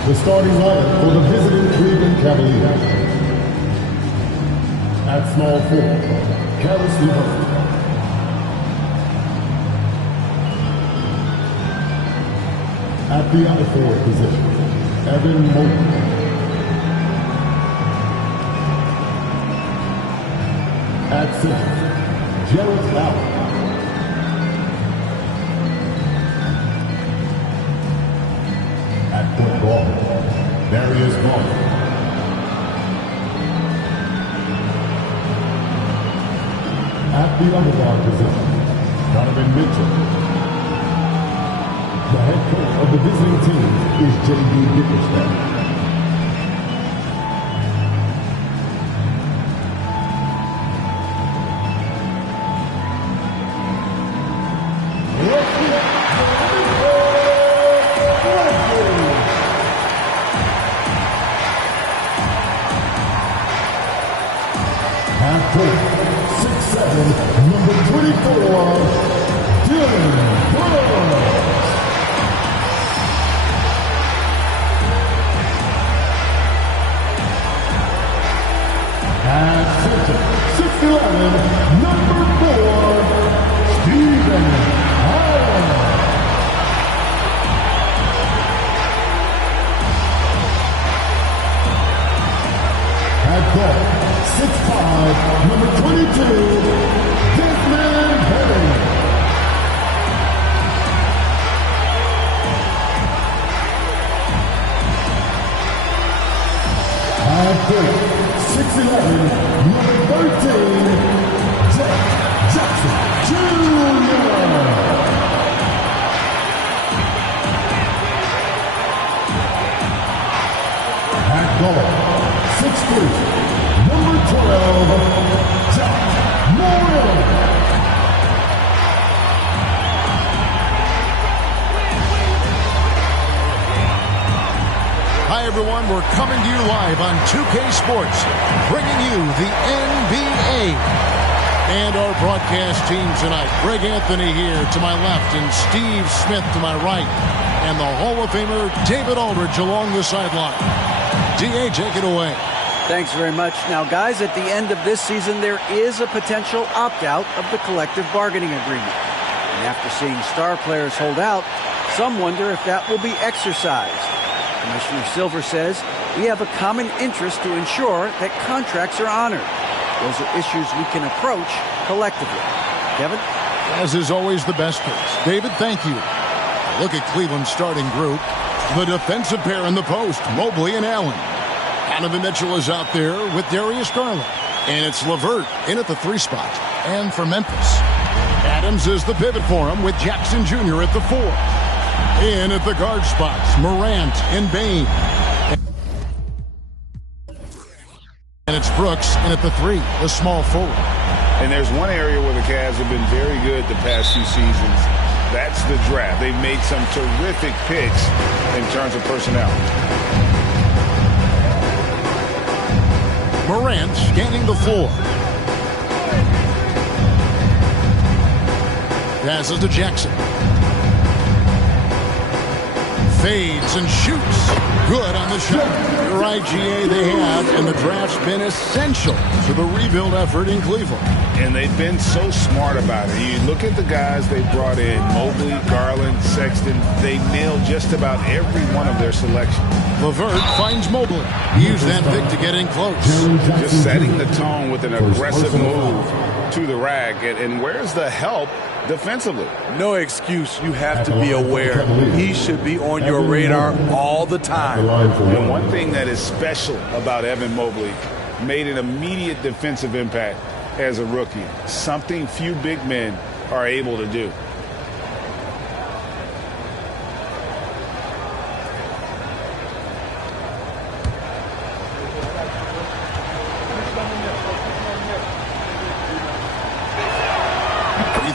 The starting lineup for the visiting Cleveland Cavaliers. At small forward, Grizzlies. At the other forward position, Evan Mobley. At center, Jarrett Allen. At point guard, Darius Garland. At the other guard position, Donovan Mitchell. The head coach of the visiting team is J.B. Bickerstaff. Half court, 6'7", number 24, Dylan Brooks. At center, 6'11", number 4, Stephen Allen. At guard, 6'5", number 22, Desmond Henry. At guard, 6'11", number 13, Jack Jackson Jr. At guard, 6'3", number 12, Jack Morris. Hi everyone, we're coming to you live on 2K Sports, bringing you the NBA. And our broadcast team tonight, Greg Anthony here to my left and Steve Smith to my right. And the Hall of Famer David Aldridge along the sideline. D.A., take it away. Thanks very much. Now, guys, at the end of this season, there is a potential opt-out of the collective bargaining agreement. And after seeing star players hold out, some wonder if that will be exercised. Commissioner Silver says we have a common interest to ensure that contracts are honored. Those are issues we can approach collectively. Kevin? As is always the best case. David, thank you. Look at Cleveland's starting group. The defensive pair in the post, Mobley and Allen. Donovan Mitchell is out there with Darius Garland. And it's LeVert in at the 3 spot. And for Memphis, Adams is the pivot for him with Jackson Jr. at the 4. In at the guard spots, Morant and Bane. And it's Brooks in at the 3, the small forward. And there's one area where the Cavs have been very good the past few seasons. That's the draft. They've made some terrific picks in terms of personnel. Morant scanning the floor. Passes to Jackson. Fades and shoots. Good on the shot. You're right, GA, they have, and the draft's been essential to the rebuild effort in Cleveland. And they've been so smart about it. You look at the guys they brought in, Mobley, Garland, Sexton, they nailed just about every one of their selections. LeVert finds Mobley. He used that pick to get in close. Just setting the tone with an aggressive move to the rack. And where's the help defensively? No excuse. You have to be aware. He should be on your radar all the time. And one thing that is special about Evan Mobley, made an immediate defensive impact as a rookie. Something few big men are able to do.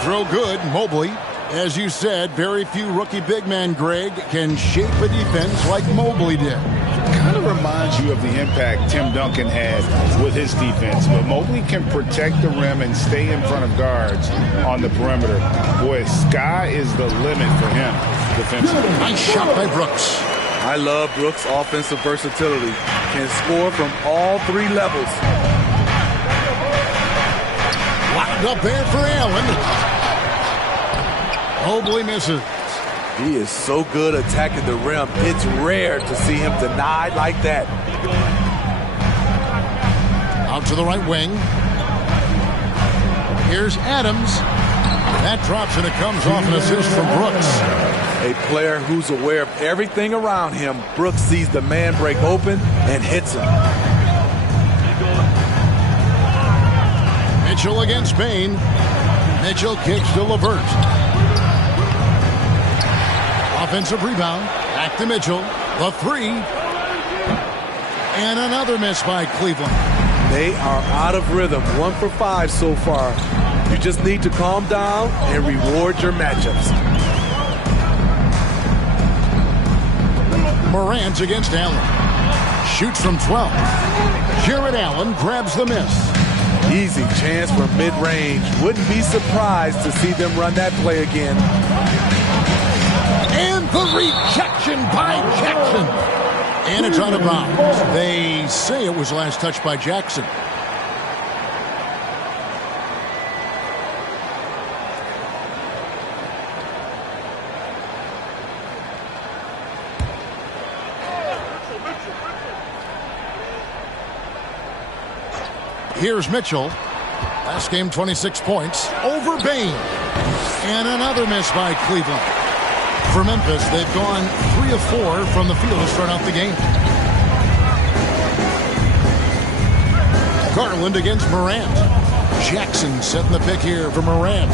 Throw good, Mobley. As you said, very few rookie big men, Greg, can shape a defense like Mobley did. Kind of reminds you of the impact Tim Duncan had with his defense. But Mobley can protect the rim and stay in front of guards on the perimeter. Boy, sky is the limit for him defensively. Nice shot by Brooks. I love Brooks' offensive versatility. Can score from all three levels. Locked up there for Allen. Mobley misses. He is so good attacking the rim. It's rare to see him denied like that. Out to the right wing. Here's Adams. That drops and it comes off an assist from Brooks. A player who's aware of everything around him. Brooks sees the man break open and hits him. Mitchell against Bain. Mitchell kicks to LeVert. Offensive rebound. Back to Mitchell. The three. And another miss by Cleveland. They are out of rhythm. 1 for 5 so far. You just need to calm down and reward your matchups. Morant against Allen. Shoots from 12. Jared Allen grabs the miss. Easy chance for mid-range. Wouldn't be surprised to see them run that play again. And the rejection by Jackson. And it's out of bounds. They say it was last touched by Jackson. Here's Mitchell. Last game, 26 points. Over Bain. And another miss by Cleveland. For Memphis, they've gone 3 of 4 from the field to start out the game. Garland against Morant. Jackson setting the pick here for Morant.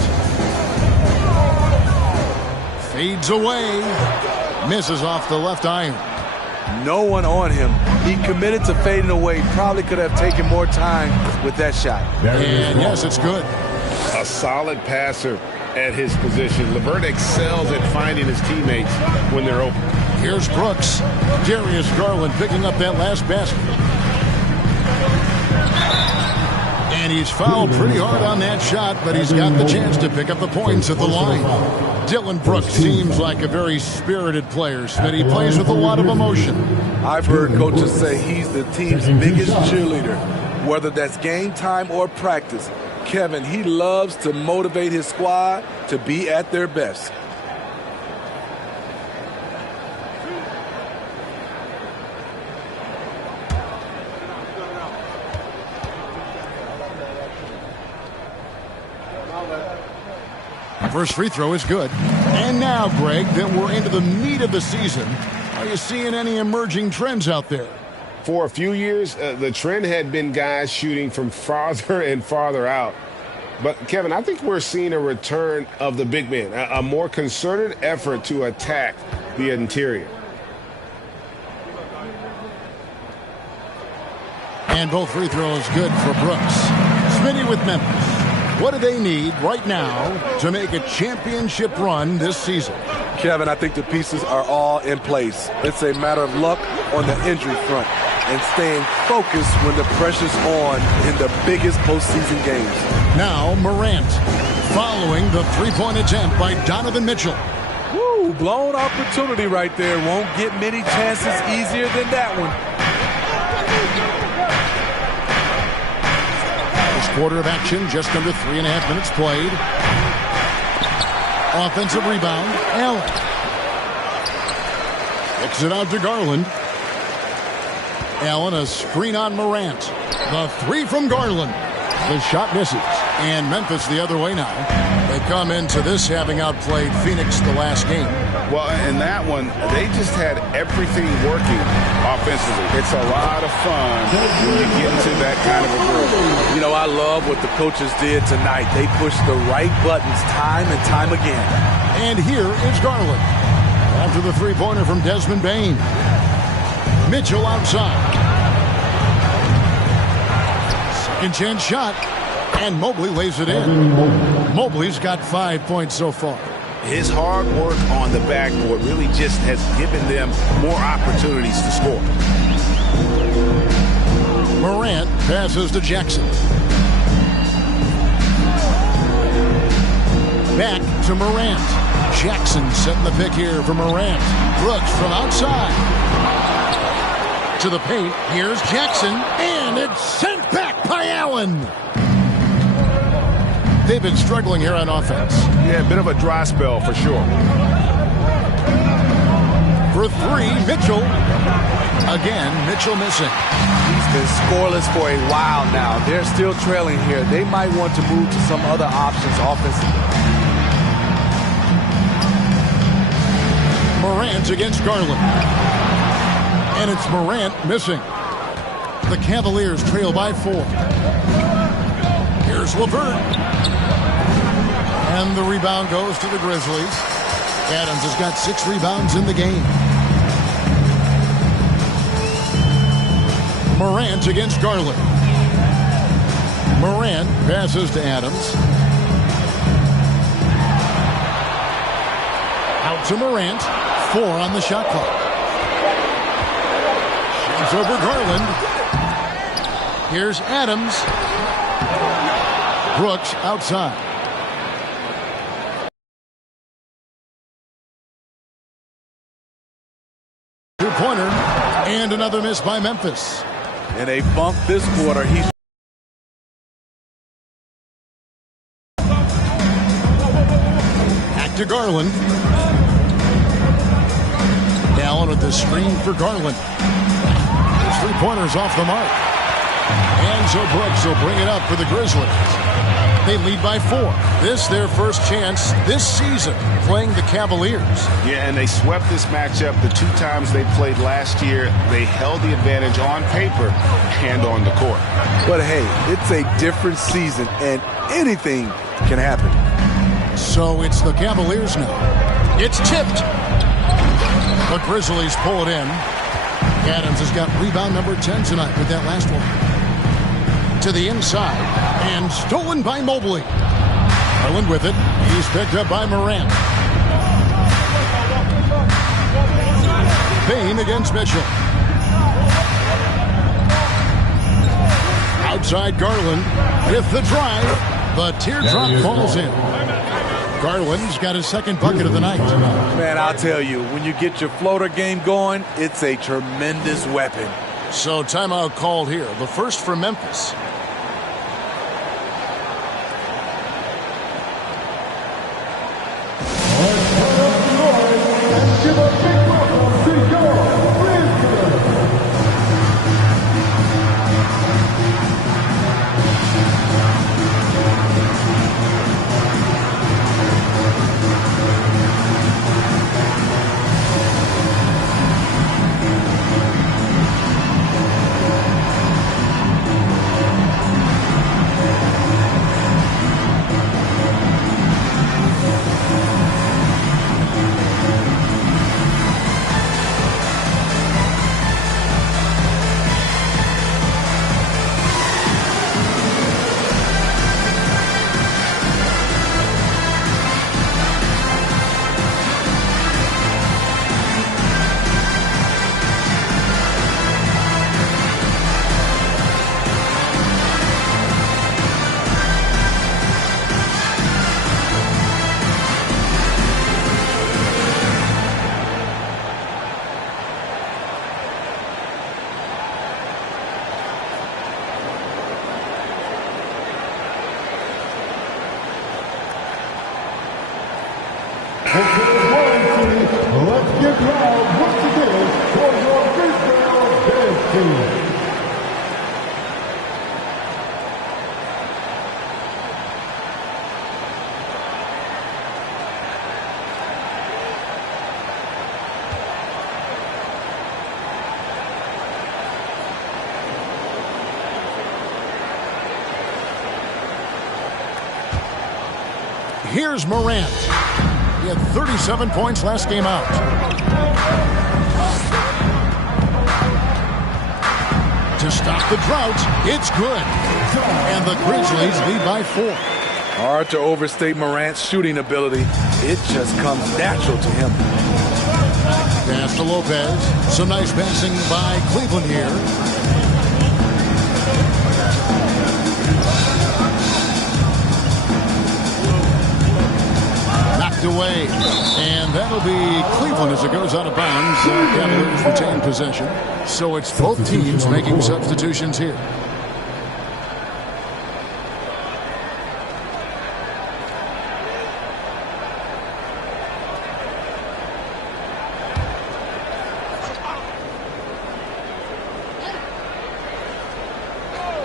Fades away. Misses off the left iron. No one on him. He committed to fading away. Probably could have taken more time with that shot. And yes, it's good. A solid passer at his position. LeVert excels at finding his teammates when they're open. Here's Brooks. Darius Garland picking up that last basket. And he's fouled pretty hard on that shot, but he's got the chance to pick up the points at the line. Dylan Brooks seems like a very spirited player, but he plays with a lot of emotion. I've heard coaches say he's the team's biggest cheerleader, whether that's game time or practice. Kevin, he loves to motivate his squad to be at their best. First free throw is good. And now, Greg, that we're into the meat of the season, are you seeing any emerging trends out there? For a few years, the trend had been guys shooting from farther and farther out. But, Kevin, I think we're seeing a return of the big man, a more concerted effort to attack the interior. And both free throws good for Brooks. Smitty with Memphis. What do they need right now to make a championship run this season? Kevin, I think the pieces are all in place. It's a matter of luck on the injury front and staying focused when the pressure's on in the biggest postseason games. Now Morant following the three-point attempt by Donovan Mitchell. Woo, blown opportunity right there. Won't get many chances easier than that one. Quarter of action, just under 3.5 minutes played. Offensive rebound, Allen. Kicks it out to Garland. Allen, a screen on Morant. The three from Garland. The shot misses. And Memphis the other way now. They come into this having outplayed Phoenix the last game. Well, in that one, they just had everything working offensively. It's a lot of fun when you get into that kind of a group. You know, I love what the coaches did tonight. They pushed the right buttons time and time again. And here is Garland. After the three-pointer from Desmond Bain. Mitchell outside. Second chance shot. And Mobley lays it in. Mobley's got 5 points so far. His hard work on the backboard really just has given them more opportunities to score. Morant passes to Jackson. Back to Morant. Jackson setting the pick here for Morant. Brooks from outside. to the paint. Here's Jackson, and it's sent back by Allen. They've been struggling here on offense. Yeah, a bit of a dry spell for sure. For three, Mitchell. Again, Mitchell missing. He's been scoreless for a while now. They're still trailing here. They might want to move to some other options offensively. Morant against Garland. And it's Morant missing. The Cavaliers trail by 4. Here's LeVert. And the rebound goes to the Grizzlies. Adams has got 6 rebounds in the game. Morant against Garland. Morant passes to Adams. Out to Morant. 4 on the shot clock. Shoots over Garland. Here's Adams. Brooks outside. Two-pointer. And another miss by Memphis. In a funk this quarter, he's back to Garland. Allen with the screen for Garland. His three-pointers off the mark. And so Brooks will bring it up for the Grizzlies. They lead by 4. This their first chance this season playing the Cavaliers. Yeah, and they swept this matchup the 2 times they played last year. They held the advantage on paper and on the court. But hey, it's a different season and anything can happen. So it's the Cavaliers now. It's tipped. The Grizzlies pull it in. Adams has got rebound number 10 tonight with that last one. To the inside. And stolen by Mobley. Garland with it. He's picked up by Morant. Payne against Mitchell. Outside Garland with the drive. The teardrop falls in. Garland's got his second bucket of the night. Man, I'll tell you, when you get your floater game going, it's a tremendous weapon. So timeout called here. The first for Memphis. Let's get loud once again for your Grizzlies dance team. Here's Morant. He had 37 points last game out. To stop the drought, it's good. And the Grizzlies lead by 4. Hard to overstate Morant's shooting ability. It just comes natural to him. Pass to Lopez. Some nice passing by Cleveland here. knocked away. And that'll be Cleveland as it goes out of bounds. Cavaliers retain possession. So it's both teams making substitutions here.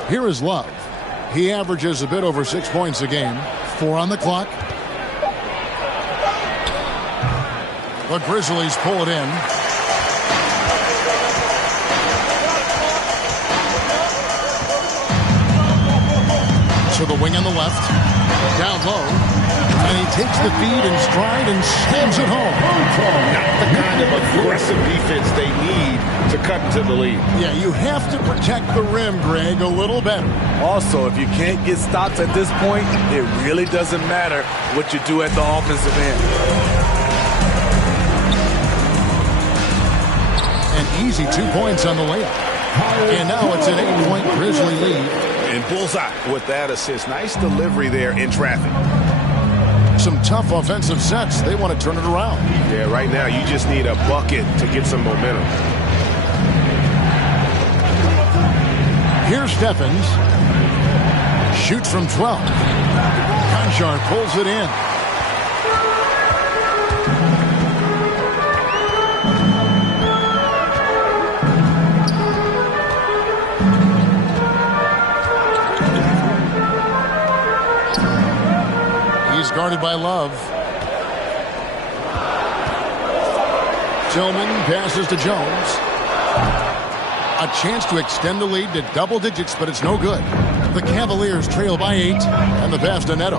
Here is Love. He averages a bit over 6 points a game. 4 on the clock. The Grizzlies pull it in. To the wing on the left. Down low. And he takes the feed in stride and slams it home. Not the kind of aggressive defense they need to cut into the lead. Yeah, you have to protect the rim, Greg, a little better. Also, if you can't get stops at this point, it really doesn't matter what you do at the offensive end. An easy 2 points on the layup. And now it's an 8-point Grizzly lead. And bullseye with that assist. Nice delivery there in traffic. Some tough offensive sets. They want to turn it around. Yeah, right now you just need a bucket to get some momentum. Here's Stephens. Shoots from 12. Conchar pulls it in. He's guarded by Love. Tillman passes to Jones. A chance to extend the lead to double digits, but it's no good. The Cavaliers trail by 8, and the pass to Neto.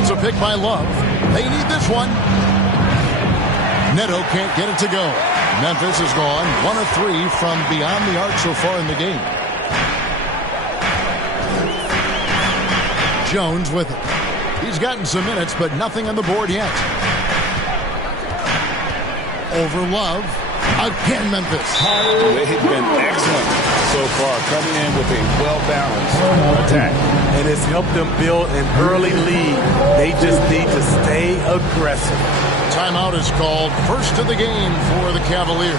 It's a pick by Love. They need this one. Neto can't get it to go. Memphis is gone 1 of 3 from beyond the arc so far in the game. Jones with it. He's gotten some minutes, but nothing on the board yet. Over Love. Again, Memphis. They've been excellent so far, coming in with a well-balanced attack. And it's helped them build an early lead. They just need to stay aggressive. Timeout is called. First of the game for the Cavaliers.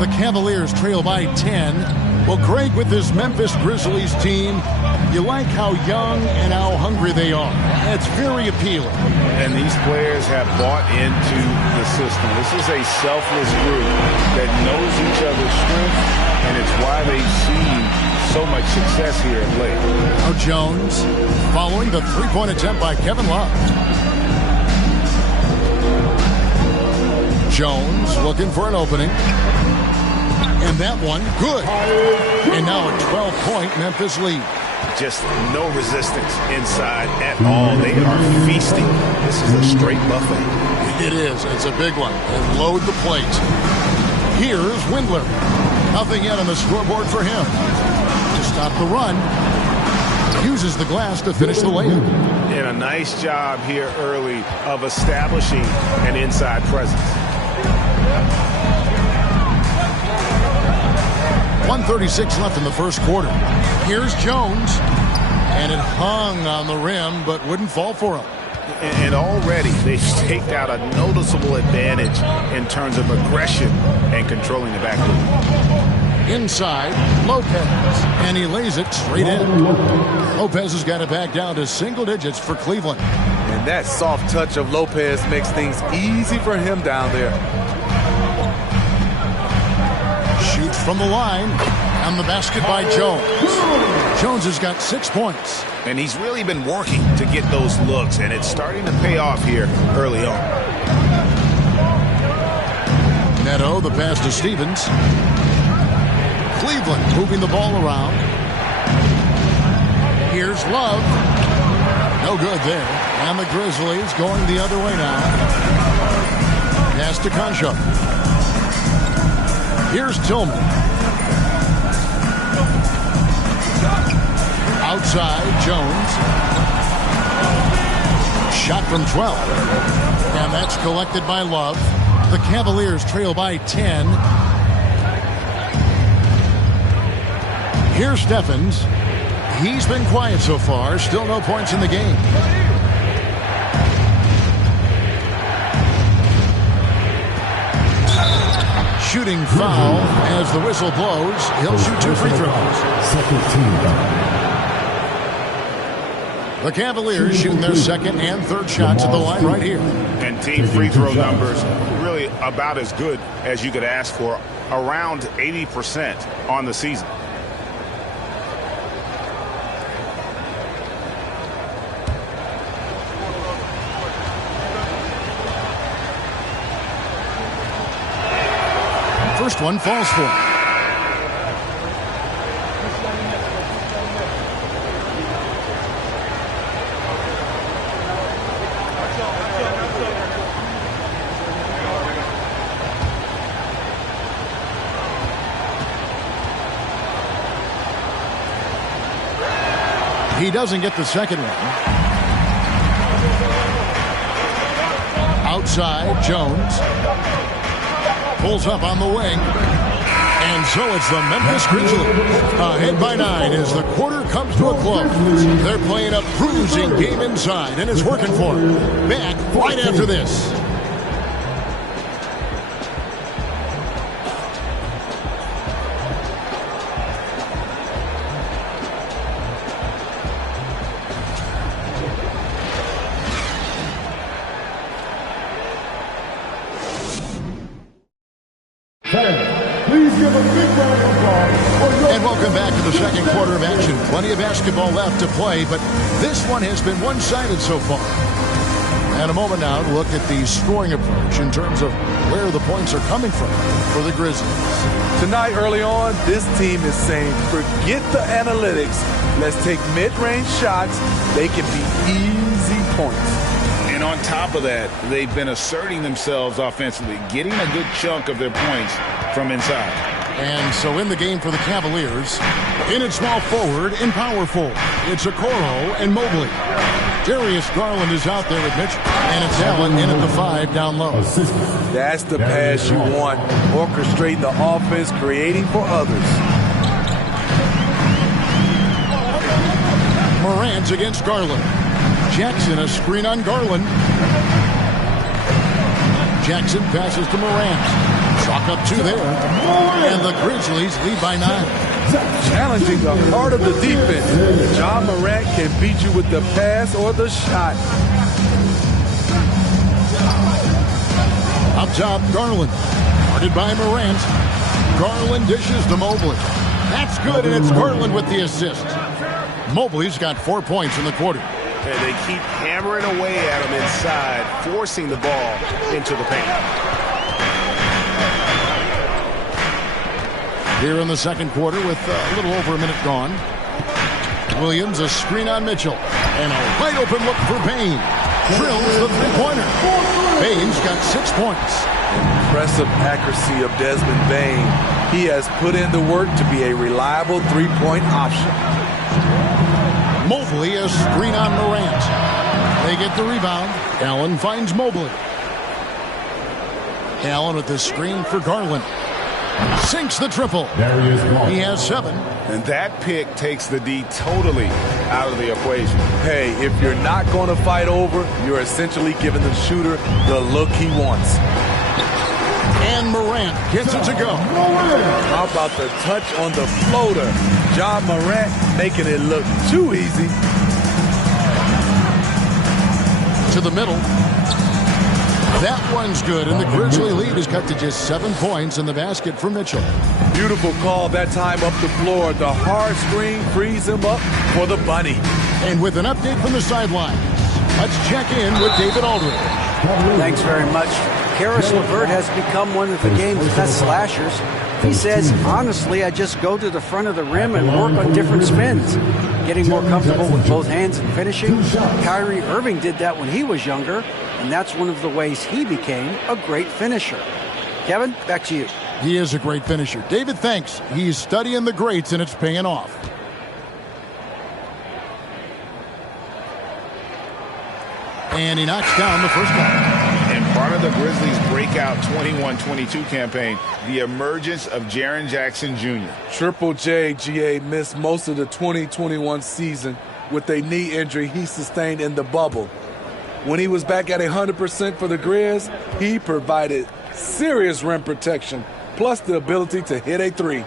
The Cavaliers trail by 10. Well, Greg, with this Memphis Grizzlies team, you like how young and how hungry they are. It's very appealing. And these players have bought into the system. This is a selfless group that knows each other's strength, and it's why they've seen so much success here of late. Now Jones following the three-point attempt by Kevin Love. Jones looking for an opening. And that one, good. And now a 12-point Memphis lead. Just no resistance inside at all. They are feasting. This is a straight buffet. It is. It's a big one. And load the plate. Here's Windler. Nothing yet on the scoreboard for him. To stop the run. Uses the glass to finish the layup. And a nice job here early of establishing an inside presence. 1:36 left in the first quarter. Here's Jones. And it hung on the rim, but wouldn't fall for him. And already they've staked out a noticeable advantage in terms of aggression and controlling the backcourt. Inside, Lopez. And he lays it straight in. Lopez has got it back down to single digits for Cleveland. And that soft touch of Lopez makes things easy for him down there. Shoots from the line. And the basket by Jones. Jones has got 6 points. And he's really been working to get those looks, and it's starting to pay off here early on. Neto, the pass to Stevens. Cleveland moving the ball around. Here's Love. No good there. And the Grizzlies going the other way now. Pass to Concho. Here's Tillman. Outside, Jones. Shot from 12. And that's collected by Love. The Cavaliers trail by 10. Here's Stephens. He's been quiet so far. Still no points in the game. Shooting foul as the whistle blows. He'll shoot 2 free throws. Second team foul. The Cavaliers shooting their second and third shots at the line right here. And team free throw numbers really about as good as you could ask for, around 80% on the season. First one falls for him. He doesn't get the second one. Outside, Jones. Pulls up on the wing. And so it's the Memphis Grizzlies. Ahead by 9 as the quarter comes to a close. They're playing a bruising game inside, and it's working for them. Back right after this. Please give a big round of applause for your... And welcome back to the second quarter of action. Plenty of basketball left to play, but this one has been one-sided so far. And a moment now to look at the scoring approach in terms of where the points are coming from for the Grizzlies. Tonight, early on, this team is saying, forget the analytics. Let's take mid-range shots. They can be easy points. And on top of that, they've been asserting themselves offensively, getting a good chunk of their points from inside. And so in the game for the Cavaliers, in at small forward, in power forward, it's Okoro and Mobley. Darius Garland is out there with Mitchell, and it's Allen in at the 5 down low. That's the pass you want, orchestrating the offense, creating for others. Morant's against Garland. Jackson, a screen on Garland. Jackson passes to Morant. Chalk up 2 there. And the Grizzlies lead by 9. Challenging the heart of the defense. John Morant can beat you with the pass or the shot. Up top, Garland. Guarded by Morant. Garland dishes to Mobley. That's good, and it's Garland with the assist. Mobley's got 4 points in the quarter. And they keep hammering away at him inside, forcing the ball into the paint. Here in the second quarter with a little over a minute gone. Williams, a screen on Mitchell. And a wide open look for Payne. Drills the three-pointer. Payne's got 6 points. Impressive accuracy of Desmond Bane. He has put in the work to be a reliable three-point option. Mobley, a screen on Morant. They get the rebound. Allen finds Mobley. Allen with the screen for Garland. Sinks the triple. He has 7. And that pick takes the D totally out of the equation. Hey, if you're not going to fight over, you're essentially giving the shooter the look he wants. And Morant gets it to go. How about the touch on the floater? John Morant making it look too easy. To the middle. That one's good, and the Grizzly lead is cut to just 7 points in the basket for Mitchell. Beautiful call that time up the floor. The hard screen frees him up for the bunny. And with an update from the sideline, let's check in with David Aldridge. Thanks very much. Karis LeVert has become one of the game's best slashers. He says, honestly, I just go to the front of the rim and work on different spins. Getting more comfortable with both hands and finishing. Kyrie Irving did that when he was younger, and that's one of the ways he became a great finisher. Kevin, back to you. He is a great finisher. David, thanks. He's studying the greats, and it's paying off. And he knocks down the first one. And part of the Grizzlies' breakout 21-22 campaign, the emergence of Jaren Jackson Jr. Triple J, GA, missed most of the 2021 season with a knee injury he sustained in the bubble. When he was back at 100% for the Grizz, he provided serious rim protection, plus the ability to hit a three.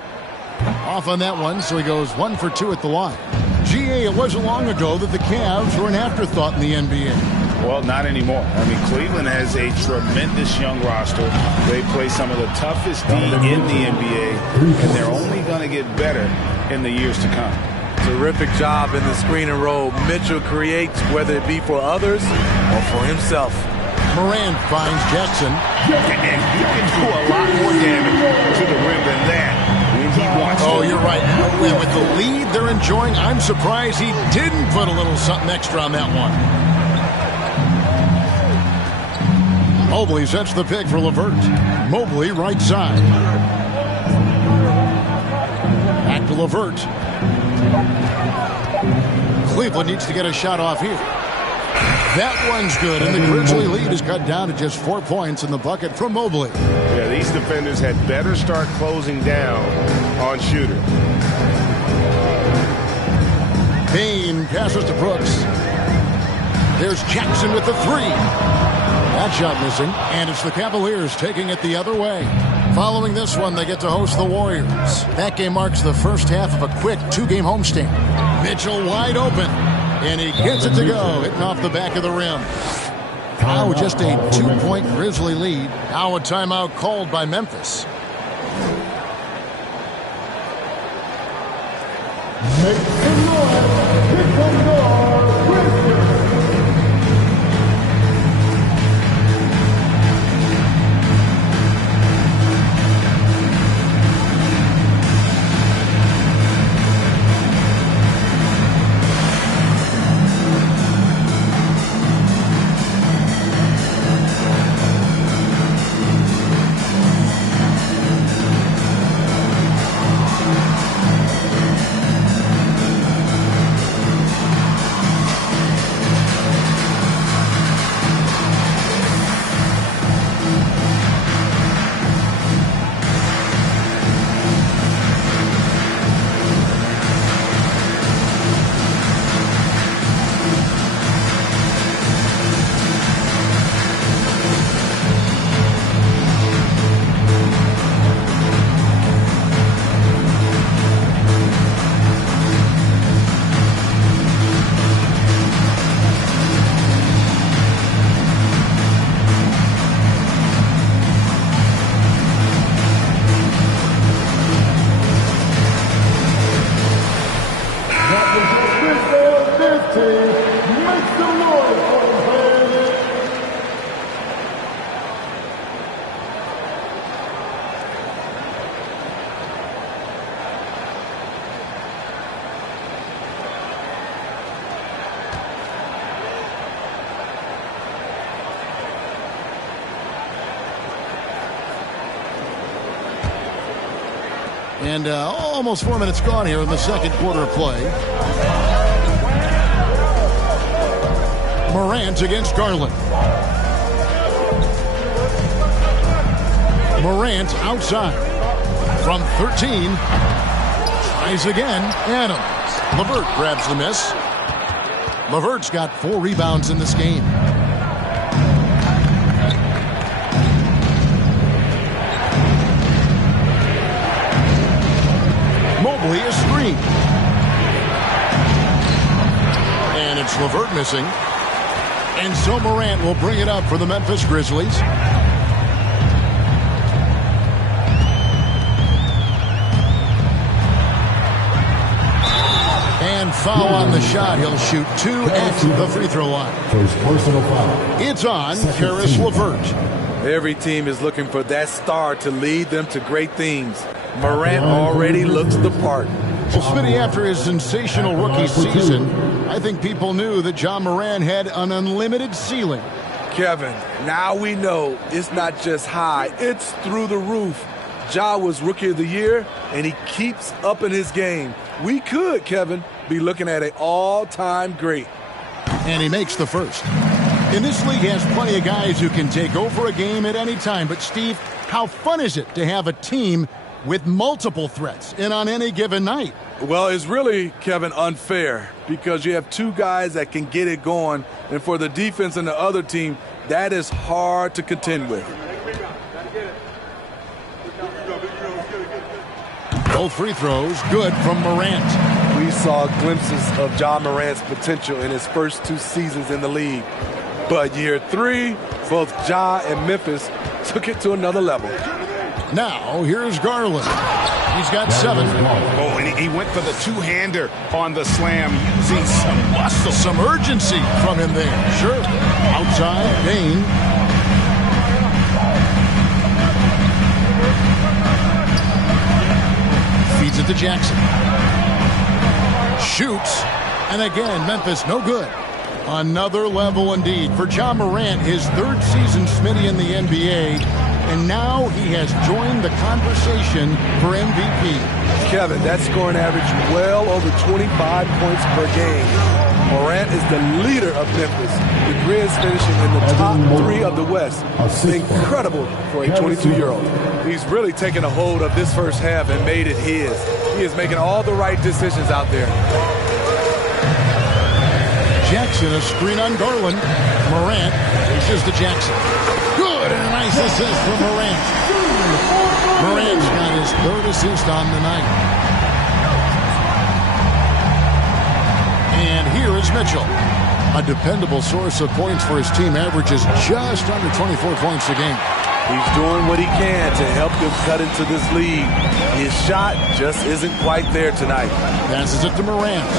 Off on that one, so he goes 1 for 2 at the line. GA, it wasn't long ago that the Cavs were an afterthought in the NBA. Well, not anymore. I mean, Cleveland has a tremendous young roster. They play some of the toughest D in the NBA, and they're only going to get better in the years to come. Terrific job in the screen and roll. Mitchell creates, whether it be for others or for himself. Morant finds Jackson. And he can do a lot more damage to the rim than that when he wants to. Oh, you're right. And with the lead they're enjoying, I'm surprised he didn't put a little something extra on that one. Mobley sets the pick for LeVert. Mobley right side. Back to LeVert. Cleveland needs to get a shot off here. That one's good, and the Grizzly lead is cut down to just 4 points in the bucket from Mobley. Yeah, these defenders had better start closing down on shooter. Payne passes to Brooks. There's Jackson with the 3. That shot missing, and it's the Cavaliers taking it the other way. Following this one, they get to host the Warriors. That game marks the first half of a quick 2-game homestand. Mitchell wide open, and he gets it to go, hitting off the back of the rim. Now just a 2-point Grizzly lead. Now a timeout called by Memphis. Make some noise. Here comes our Grizzlies. And almost 4 minutes gone here in the second quarter of play. Morant against Garland. Morant outside. From 13. Tries again. Adams. LeVert grabs the miss. LeVert's got 4 rebounds in this game. Mobley is screen. And it's LeVert missing. And so Morant will bring it up for the Memphis Grizzlies. And foul on the shot. He'll shoot 2 at the free throw line. First personal foul. It's on Karis LeVert. Every team is looking for that star to lead them to great things. Morant already looks the part. Well, Smitty, after his sensational rookie season, I think people knew that John Morant had an unlimited ceiling. Kevin, now we know it's not just high, it's through the roof. Ja was Rookie of the Year, and he keeps up in his game. We could, Kevin, be looking at an all-time great. And he makes the first. And this league has plenty of guys who can take over a game at any time. But, Steve, how fun is it to have a team with multiple threats and on any given night? Well, it's really, Kevin, unfair because you have 2 guys that can get it going. And for the defense and the other team, that is hard to contend with. Both free throws good from Morant. We saw glimpses of Ja Morant's potential in his first 2 seasons in the league. But year 3, both Ja and Memphis took it to another level. Now, here's Garland. He's got 7. Oh, and he went for the two-hander on the slam, using some muscle. Some urgency from him there. Sure. Outside, Dane. Feeds it to Jackson. Shoots. And again, Memphis no good. Another level indeed. For John Morant, his 3rd season, Smitty, in the NBA. And now he has joined the conversation for MVP. Kevin, that scoring average well over 25 points per game. Morant is the leader of Memphis. The Grizz finishing in the top 3 of the West. Incredible for a 22-year-old. He's really taken a hold of this first half and made it his. He is making all the right decisions out there. Jackson, a screen on Garland. Morant reaches to Jackson. Good, and a nice assist from Morant. Morant's got his 3rd assist on the night. And here is Mitchell. A dependable source of points for his team, averages just under 24 points a game. He's doing what he can to help them cut into this lead. His shot just isn't quite there tonight. Passes it to Morant.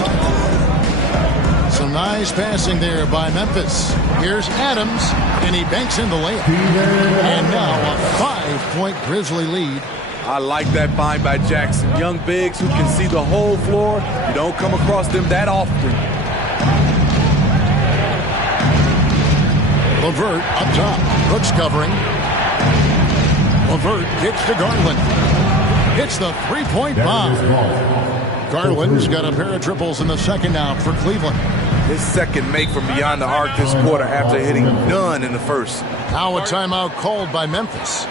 Some nice passing there by Memphis. Here's Adams, and he banks in the layup. And now a 5-point Grizzly lead. I like that find by Jackson. Young bigs who can see the whole floor. You don't come across them that often. LeVert up top. Brooks covering. LeVert kicks to Garland. Hits the 3-point bomb. Garland's got a pair of triples in the second now for Cleveland. His second make from beyond the arc this quarter after hitting none in the first. Now a timeout called by Memphis.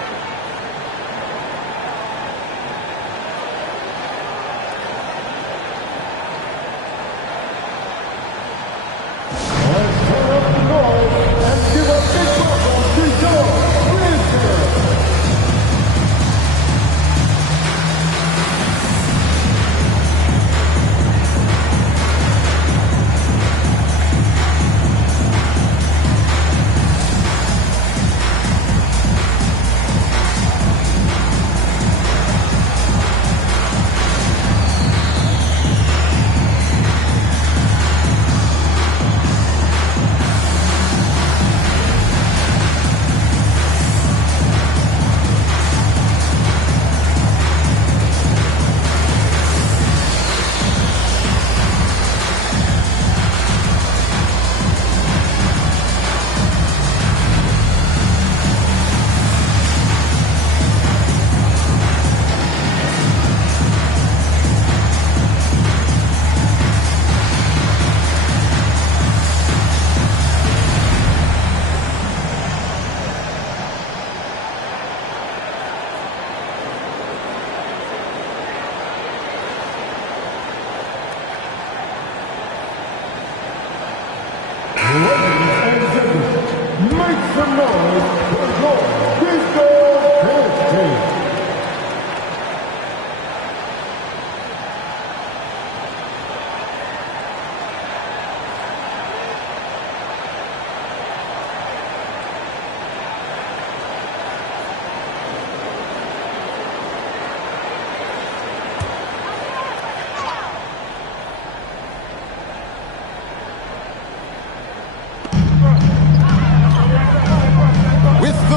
noise for your Grizzlies team.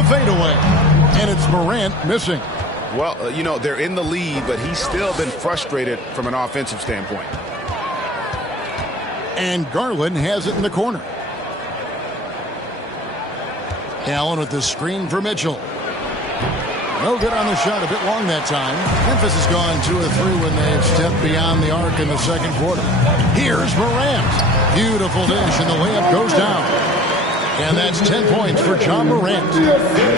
Fadeaway, and it's Morant missing. Well, you know, they're in the lead, but he's still been frustrated from an offensive standpoint. And Garland has it in the corner. Allen with the screen for Mitchell. No good on the shot, a bit long that time. Memphis has gone 2 of 3 when they've stepped beyond the arc in the second quarter. Here's Morant. Beautiful dish, and the layup goes down. And that's 10 points for John Morant.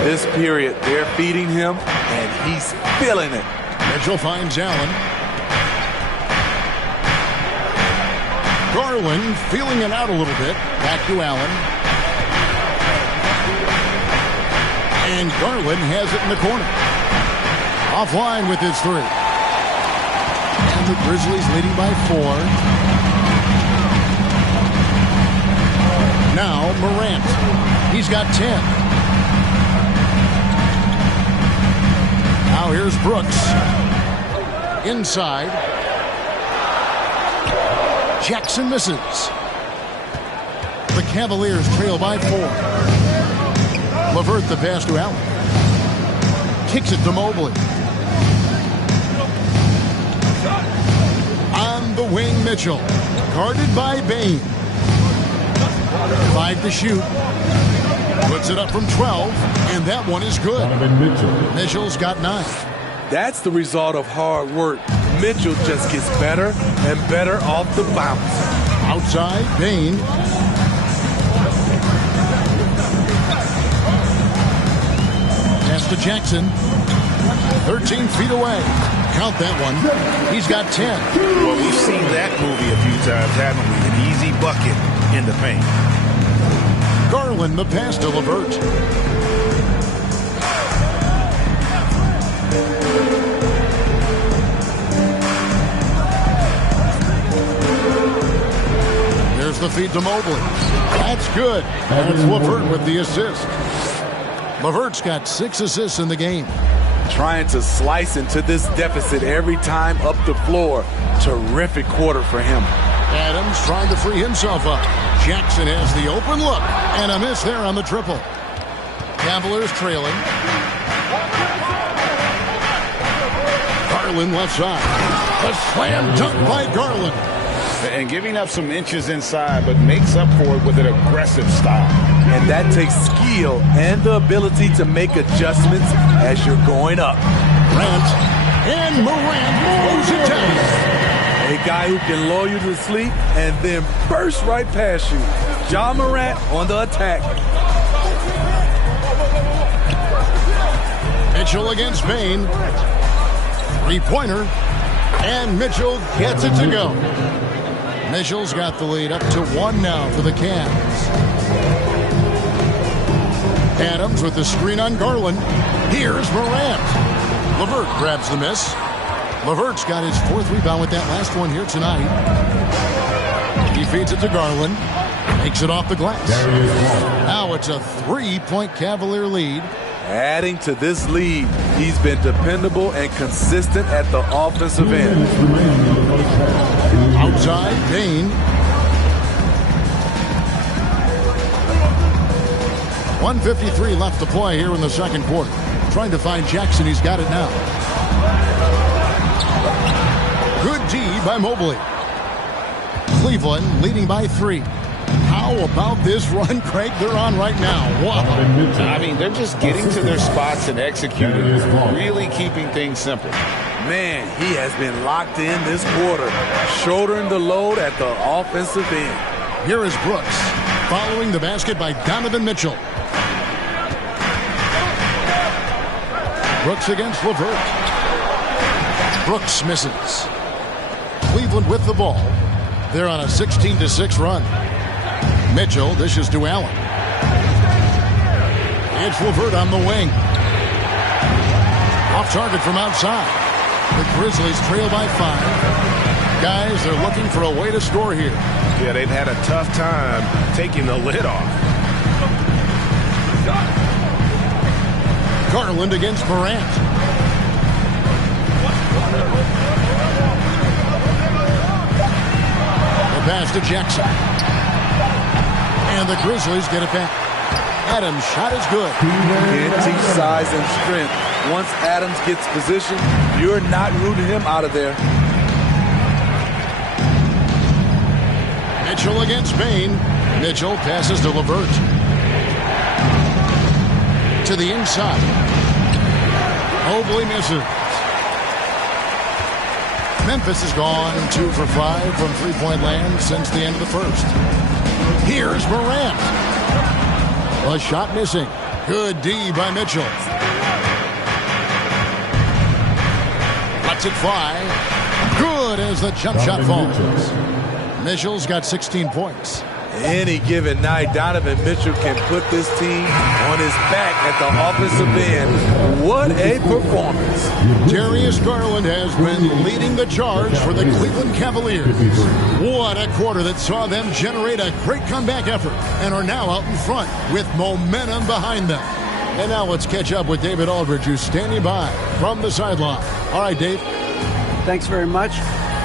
This period, they're feeding him, and he's feeling it. Mitchell finds Allen. Garland feeling it out a little bit. Back to Allen. And Garland has it in the corner. Offline with his 3. And the Grizzlies leading by 4. Now Morant. He's got 10. Now here's Brooks. Inside. Jackson misses. The Cavaliers trail by 4. LeVert the pass to Allen. Kicks it to Mobley. On the wing, Mitchell. Guarded by Bane. 5 to shoot. Puts it up from 12, and that one is good. Mitchell's got 9. That's the result of hard work. Mitchell just gets better and better off the bounce. Outside, Bane. Pass to Jackson. 13 feet away. Count that one. He's got 10. Well, we've seen that movie a few times, haven't we? An easy bucket in the paint. Garland the pass to LeVert. There's the feed to Mobley. That's good. That's LeVert with the assist. LeVert's got 6 assists in the game. Trying to slice into this deficit every time up the floor. Terrific quarter for him. Adams trying to free himself up. Jackson has the open look. And a miss there on the triple. Cavaliers trailing. Garland left side. A slam dunk by Garland. And giving up some inches inside, but makes up for it with an aggressive style. And that takes skill and the ability to make adjustments as you're going up. Morant. And Morant moves it down. A guy who can lull you to sleep and then burst right past you. John Morant on the attack. Mitchell against Bane. 3-pointer. And Mitchell gets it to go. Mitchell's got the lead up to 1 now for the Cavs. Adams with the screen on Garland. Here's Morant. LeVert grabs the miss. LeVert's got his 4th rebound with that last one here tonight. He feeds it to Garland. Takes it off the glass. Now it's a 3-point Cavalier lead. Adding to this lead, he's been dependable and consistent at the offensive end. Outside, Bane. 1:53 left to play here in the second quarter. Trying to find Jackson. He's got it now. Good D by Mobley. Cleveland leading by 3. How about this run, Craig, they're on right now? Wow. I mean, they're just getting to their spots and executing, really keeping things simple. Man, he has been locked in this quarter, shouldering the load at the offensive end. Here is Brooks, following the basket by Donovan Mitchell. Brooks against LeVert. Brooks misses. Cleveland with the ball. They're on a 16-6 run. Mitchell dishes to Allen. It's LeVert on the wing. Off target from outside. The Grizzlies trail by 5. Guys, they're looking for a way to score here. Yeah, they've had a tough time taking the lid off. Garland against Morant. The pass to Jackson. And the Grizzlies get it back. Adams' shot is good. Can't teach size and strength. Once Adams gets position, you're not rooting him out of there. Mitchell against Payne. Mitchell passes to LeVert. To the inside. Mobley misses. Memphis has gone 2 for 5 from three-point land since the end of the first. Here's Morant. A shot missing. Good D by Mitchell. Lets it fly. Good as the jump shot falls. Mitchell's got 16 points. Any given night, Donovan Mitchell can put this team on his back at the offensive end. What a performance. Darius Garland has been leading the charge for the Cleveland Cavaliers. What a quarter that saw them generate a great comeback effort and are now out in front with momentum behind them. And now let's catch up with David Aldridge, who's standing by from the sideline. All right, Dave. Thanks very much.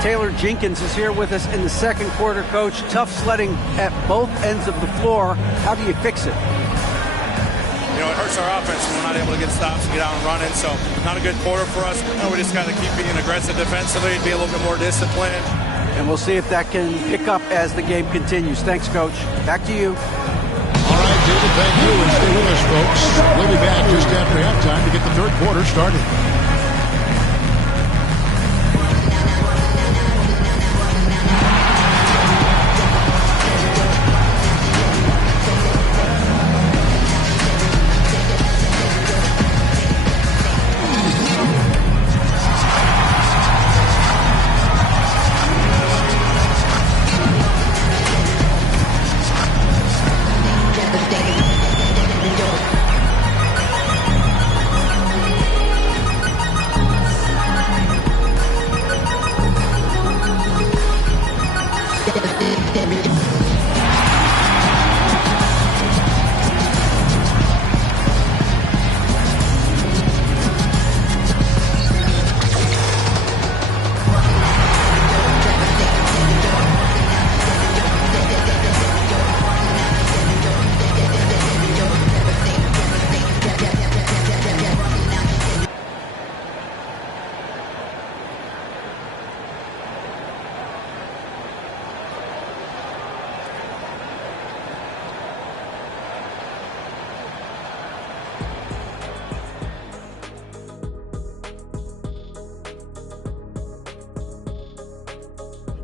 Taylor Jenkins is here with us in the second quarter, Coach. Tough sledding at both ends of the floor. How do you fix it? You know, it hurts our offense when we're not able to get stops and get out and running. So not a good quarter for us. We just got to keep being aggressive defensively, be a little bit more disciplined. And we'll see if that can pick up as the game continues. Thanks, Coach. Back to you. All right, David, thank you. And stay with us, folks. We'll be back just after halftime to get the third quarter started.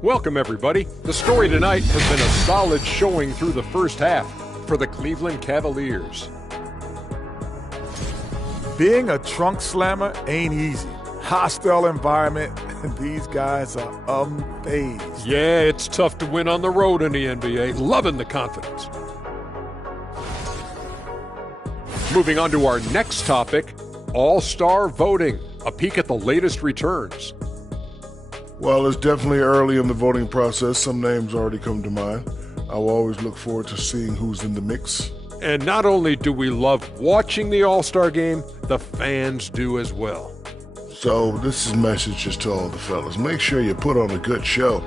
Welcome, everybody. The story tonight has been a solid showing through the first half for the Cleveland Cavaliers. Being a trunk slammer ain't easy. Hostile environment, and these guys are unfazed. Yeah, it's tough to win on the road in the NBA. Loving the confidence. Moving on to our next topic, All-Star voting. A peek at the latest returns. Well, it's definitely early in the voting process. Some names already come to mind. I will always look forward to seeing who's in the mix. And not only do we love watching the All-Star game, the fans do as well. So this is messages to all the fellas. Make sure you put on a good show.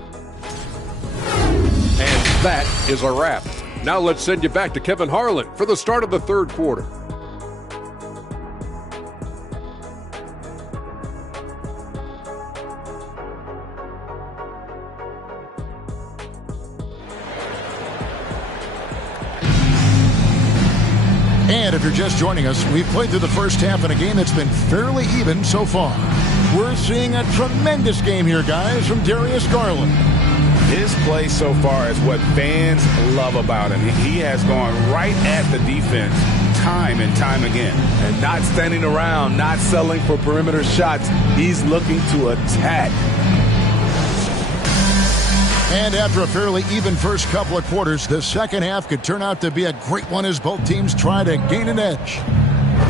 And that is a wrap. Now let's send you back to Kevin Harlan for the start of the third quarter. And if you're just joining us, we've played through the first half in a game that's been fairly even so far. We're seeing a tremendous game here, guys, from Darius Garland. His play so far is what fans love about him. He has gone right at the defense time and time again. And not standing around, not settling for perimeter shots. He's looking to attack. And after a fairly even first couple of quarters, the second half could turn out to be a great one as both teams try to gain an edge.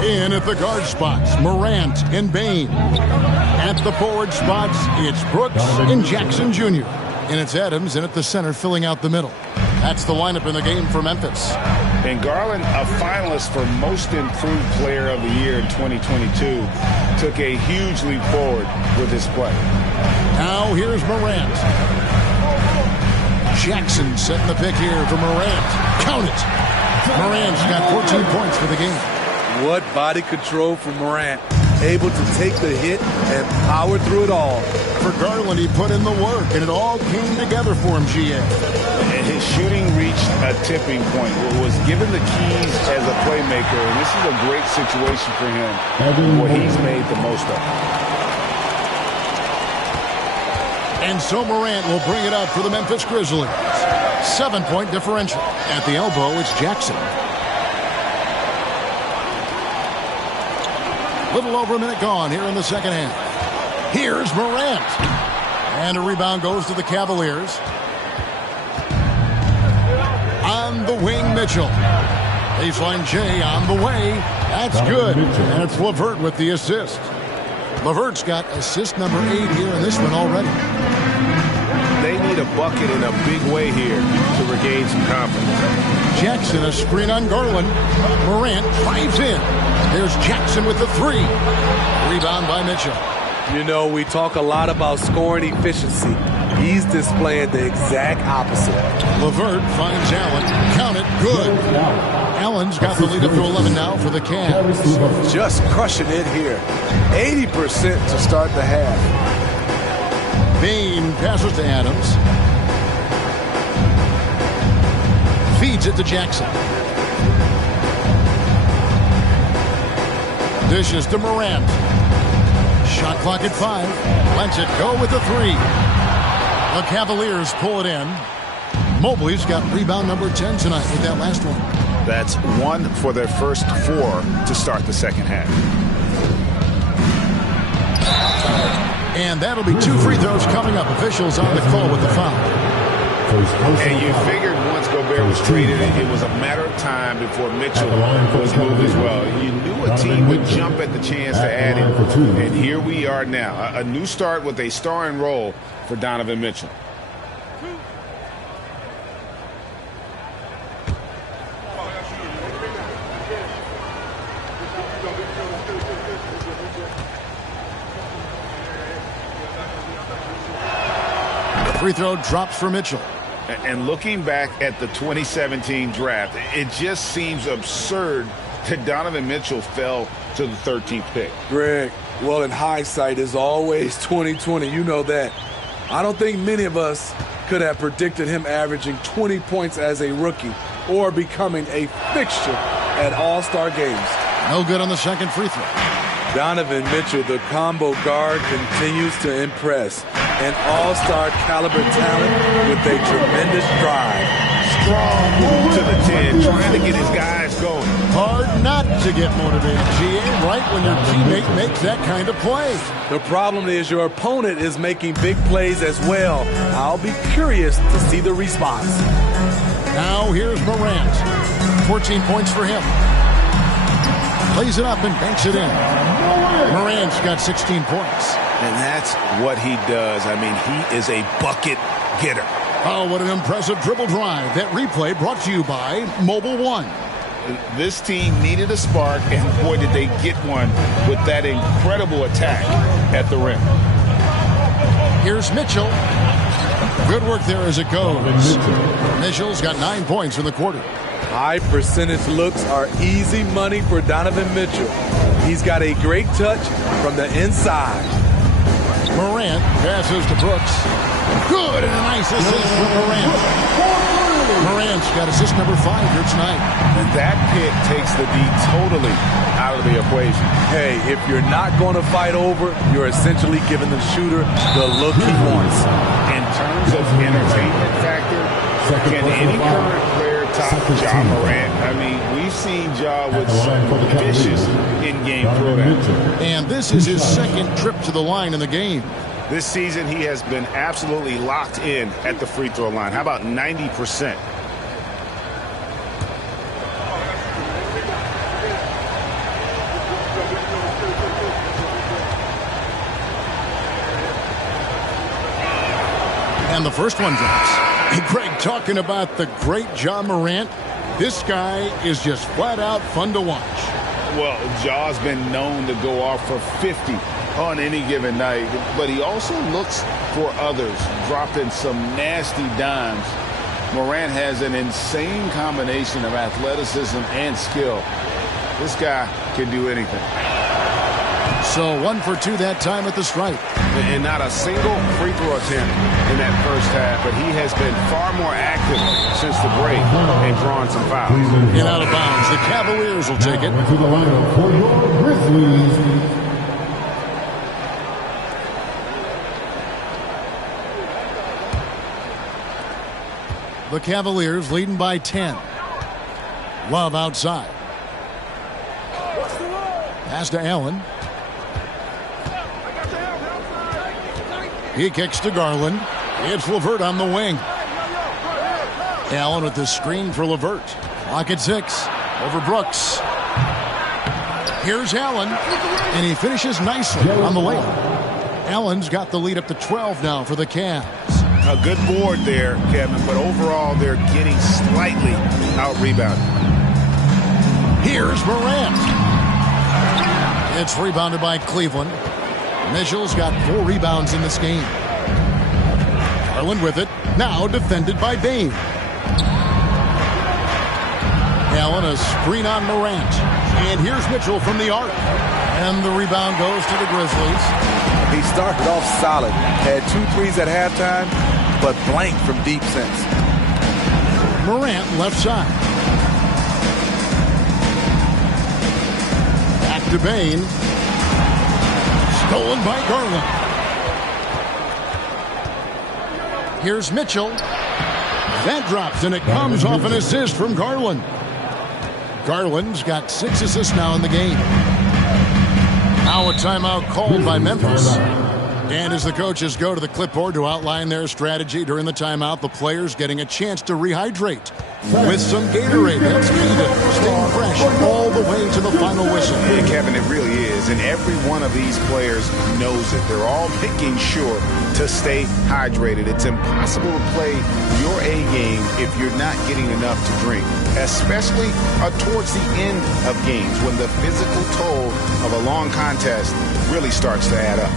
In at the guard spots, Morant and Bain. At the forward spots, it's Brooks and Jackson Jr. And it's Adams in at the center filling out the middle. That's the lineup in the game for Memphis. And Garland, a finalist for Most Improved Player of the Year in 2022, took a huge leap forward with his play. Now here's Morant. Jackson setting the pick here for Morant. Count it. Morant's got 14 points for the game. What body control from Morant. Able to take the hit and power through it all. For Garland, he put in the work, and it all came together for him, GA. And his shooting reached a tipping point. Was given the keys as a playmaker, and this is a great situation for him, where he's made the most of it. And so Morant will bring it up for the Memphis Grizzlies. 7-point differential. At the elbow, it's Jackson. Little over a minute gone here in the second half. Here's Morant. And a rebound goes to the Cavaliers. On the wing, Mitchell. Baseline J on the way. That's good. And it's LeVert with the assist. LeVert's got assist number 8 here in this one already. They need a bucket in a big way here to regain some confidence. Jackson, a screen on Garland. Morant drives in. There's Jackson with the 3. Rebound by Mitchell. You know, we talk a lot about scoring efficiency. He's displaying the exact opposite. LeVert finds Allen. Count it. Good. Allen's got the lead up to 11 now for the Cavs. Just crushing it here. 80% to start the half. Bain passes to Adams. Feeds it to Jackson. Dishes to Morant. Shot clock at 5. Lets it go with the 3. The Cavaliers pull it in. Mobley's got rebound number 10 tonight with that last one. That's 1 for their first 4 to start the second half. And that'll be 2 free throws coming up. Officials on the call with the foul. And you figured once Gobert was traded, it was a matter of time before Mitchell was moved as well. You knew a team would jump at the chance to add him. And here we are now. A new start with a starring role for Donovan Mitchell. Free throw drops for Mitchell. And looking back at the 2017 draft, it just seems absurd that Donovan Mitchell fell to the 13th pick. Greg, well, in hindsight, is always 20/20. You know that. I don't think many of us could have predicted him averaging 20 points as a rookie or becoming a fixture at All-Star games. No good on the second free throw. Donovan Mitchell, the combo guard, continues to impress. An all-star caliber talent with a tremendous drive. Strong move to the 10, trying to get his guys going. Hard not to get motivated, GA, right when your teammate makes that kind of play. The problem is your opponent is making big plays as well. I'll be curious to see the response. Now here's Morant. 14 points for him. Plays it up and banks it in. Morant's got 16 points. And that's what he does. I mean, he is a bucket getter. Oh, what an impressive dribble drive. That replay brought to you by Mobile One. This team needed a spark, and boy, did they get one with that incredible attack at the rim. Here's Mitchell. Good work there as it goes. Mitchell's got 9 points in the quarter. High percentage looks are easy money for Donovan Mitchell. He's got a great touch from the inside. Morant passes to Brooks. Good, and a nice assist from Morant. Morant's got assist number 5 here tonight. And that pick takes the D totally out of the equation. Hey, if you're not going to fight over, you're essentially giving the shooter the look he wants. In terms of entertainment factor, can any current player top Ja Morant? I mean, we've seen Ja with some vicious in-game throwdown. And this is his second trip to the line in the game. This season, he has been absolutely locked in at the free throw line. How about 90%? And the first one drops. Hey, Greg, talking about the great Ja Morant, this guy is just flat out fun to watch. Well, Ja's been known to go off for 50 on any given night, but he also looks for others, dropping some nasty dimes. Morant has an insane combination of athleticism and skill. This guy can do anything. So 1 for 2 that time at the stripe. And not a single free throw attempt in that first half, but he has been far more active since the break and drawing some fouls. And out of bounds, the Cavaliers will take it. To the lineup for your Grizzlies. The Cavaliers leading by 10. Love outside. Pass to Allen. He kicks to Garland. It's LeVert on the wing. Allen with the screen for LeVert. Clock at 6. Over Brooks. Here's Allen. And he finishes nicely on the layup. Allen's got the lead up to 12 now for the Cavs. A good board there, Kevin, but overall they're getting slightly out-rebounded. Here's Morant. It's rebounded by Cleveland. Mitchell's got 4 rebounds in this game. Garland with it. Now defended by Bain. Allen a screen on Morant. And here's Mitchell from the arc. And the rebound goes to the Grizzlies. He started off solid. Had 2 threes at halftime, but blanked from deep since. Morant left side. Back to Bain. Stolen by Garland. Here's Mitchell. That drops, and it comes off an assist from Garland. Garland's got 6 assists now in the game. Now a timeout called by Memphis. And as the coaches go to the clipboard to outline their strategy during the timeout, the players getting a chance to rehydrate with some Gatorade. That's key to staying fresh all the way to the final whistle. Yeah, Kevin, it really is. And every one of these players knows it. They're all making sure to stay hydrated. It's impossible to play your A game if you're not getting enough to drink, especially towards the end of games when the physical toll of a long contest really starts to add up.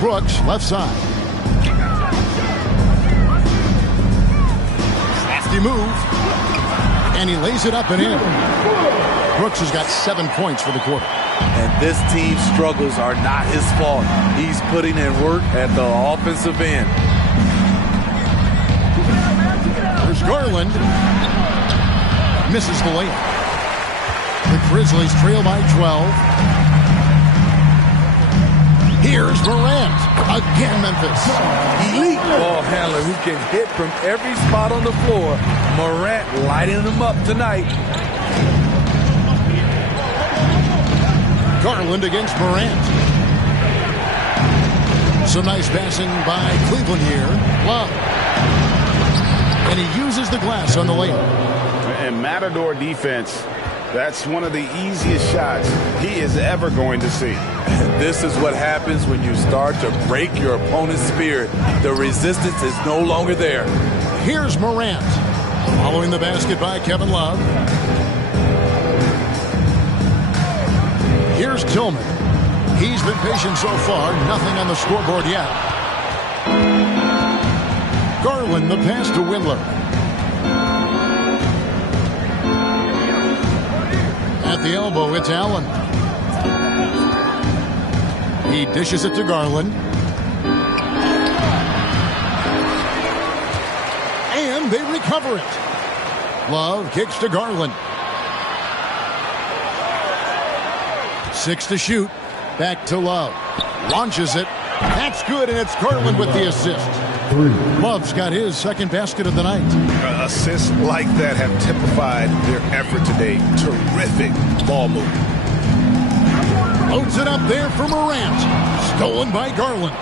Brooks, left side. Nasty move. And he lays it up and in. Brooks has got 7 points for the quarter. And this team's struggles are not his fault. He's putting in work at the offensive end. Garland. Misses the layup. The Grizzlies trail by 12. Here's Morant. Again, Memphis. Elite ball handler who can hit from every spot on the floor. Morant lighting them up tonight. Garland against Morant. Some nice passing by Cleveland here. Love. And he uses the glass on the layup. And Matador defense, that's one of the easiest shots he is ever going to see. This is what happens when you start to break your opponent's spirit. The resistance is no longer there. Here's Morant. Following the basket by Kevin Love. Here's Tillman. He's been patient so far. Nothing on the scoreboard yet. Garland, the pass to Windler. At the elbow, it's Allen. He dishes it to Garland. And they recover it. Love kicks to Garland. 6 to shoot. Back to Love. Launches it. That's good, and it's Garland with the assist. Love's got his second basket of the night. Assists like that have typified their effort today. Terrific ball movement. Loads it up there for Morant. Stolen by Garland.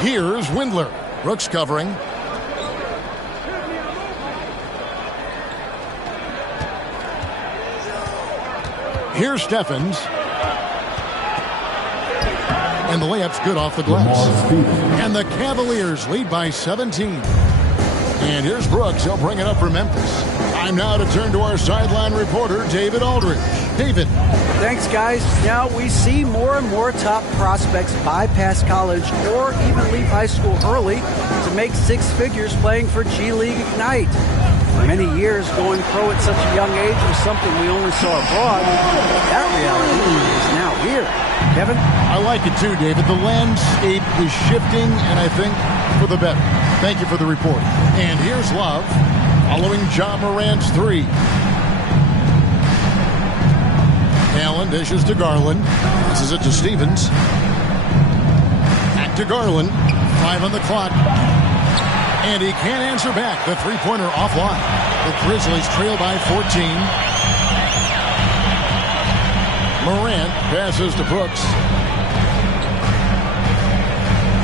Here's Windler. Brooks covering. Here's Steffens. And the layup's good off the glass. And the Cavaliers lead by 17. And here's Brooks. He'll bring it up for Memphis. Time now to turn to our sideline reporter, David Aldridge. David. Thanks, guys. Now we see more and more top prospects bypass college or even leave high school early to make six figures playing for G League Ignite. For many years, going pro at such a young age was something we only saw abroad. That reality is now here. Kevin? I like it too, David. The landscape is shifting, and I think for the better. Thank you for the report. And here's Love, following Ja Morant's three. Allen dishes to Garland. Passes it to Stevens. Back to Garland. 5 on the clock. And he can't answer back. The three-pointer offline. The Grizzlies trail by 14. Morant passes to Brooks.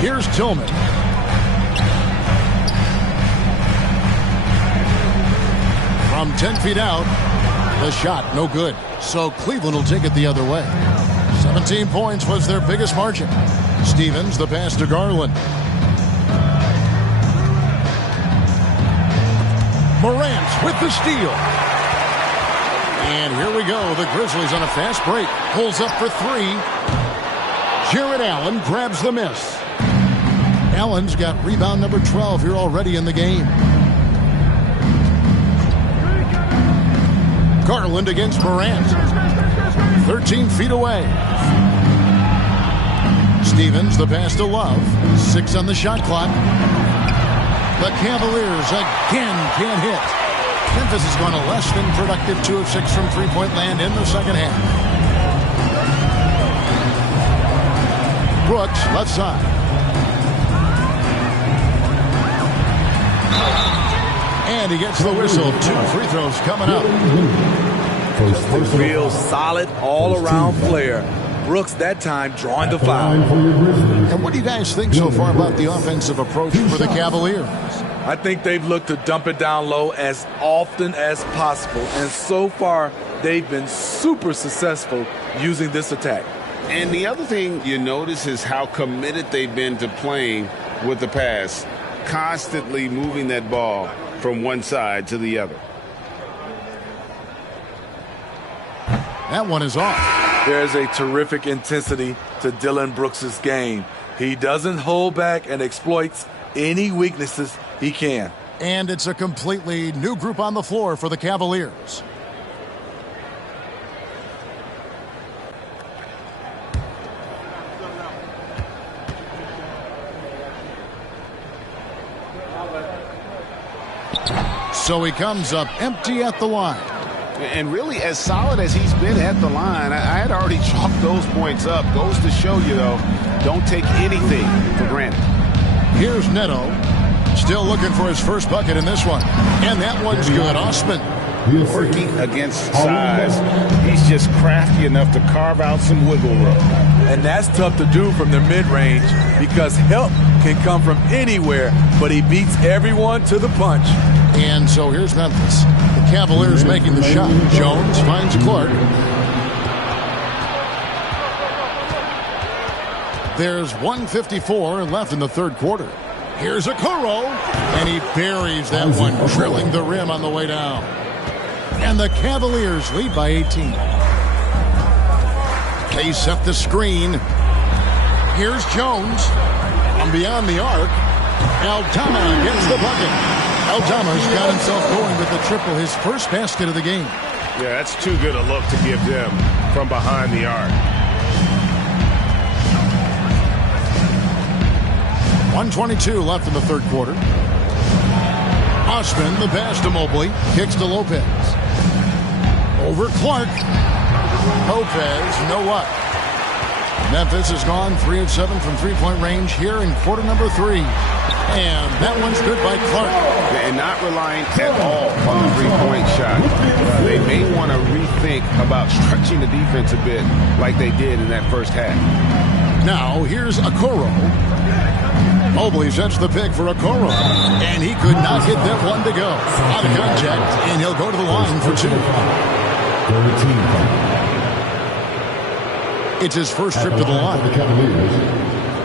Here's Tillman. From 10 feet out, the shot no good. So Cleveland will take it the other way. 17 points was their biggest margin. Stevens, the pass to Garland. Morant with the steal. And here we go. The Grizzlies on a fast break. Pulls up for three. Jared Allen grabs the miss. Allen's got rebound number 12 here already in the game. Garland against Morant. 13 feet away. Stevens, the pass to Love. 6 on the shot clock. The Cavaliers again can't hit. Memphis has gone a less than productive 2 of 6 from three-point land in the second half. Brooks, left side. And he gets the whistle. 2 free throws coming up. Just a real solid all-around player. Brooks that time drawing the foul. And what do you guys think so far about the offensive approach for the Cavaliers? I think they've looked to dump it down low as often as possible. And so far, they've been super successful using this attack. And the other thing you notice is how committed they've been to playing with the pass, constantly moving that ball from one side to the other. That one is off. There's a terrific intensity to Dillon Brooks' game. He doesn't hold back and exploits any weaknesses he can. And it's a completely new group on the floor for the Cavaliers. So he comes up empty at the line. And really, as solid as he's been at the line, I had already chalked those points up. Goes to show you, though, don't take anything for granted. Here's Neto. Still looking for his first bucket in this one. And that one's good. Osman. Working against size, he's just crafty enough to carve out some wiggle room. And that's tough to do from the mid-range because help can come from anywhere, but he beats everyone to the punch. And so here's Memphis. The Cavaliers making the shot. Jones finds Clark. There's 1:54 left in the third quarter. Here's Okoro, and he buries that one, drilling the rim on the way down. And the Cavaliers lead by 18. They set the screen. Here's Jones. From beyond the arc, Aldama gets the bucket. Aldama's got himself going with the triple, his first basket of the game. Yeah, that's too good a look to give them from behind the arc. 1:22 left in the third quarter. Osman, the pass to Mobley, kicks to Lopez. Over Clark. Lopez, no what? Memphis has gone 3 of 7 from three-point range here in quarter number 3. And that one's good by Clark. And not relying at all on the three-point shot. They may want to rethink about stretching the defense a bit like they did in that first half. Now, here's Okoro. Mobley sets the pick for Okoro. And he could not get that one to go. Out of contact, and he'll go to the line for 2. It's his first trip to the line. The Cavaliers,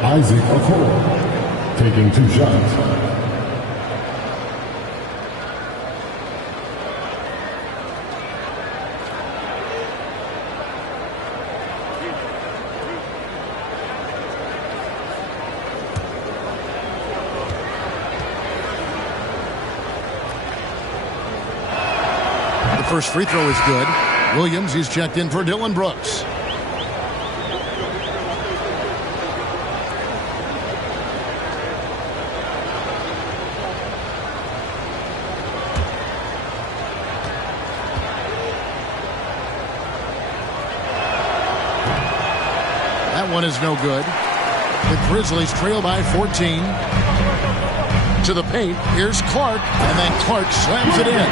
Isaac Okoro, taking 2 shots. The first free throw is good. Williams, he's checked in for Dylan Brooks. That one is no good. The Grizzlies trail by 14. To the paint, here's Clark, and then Clark slams it in.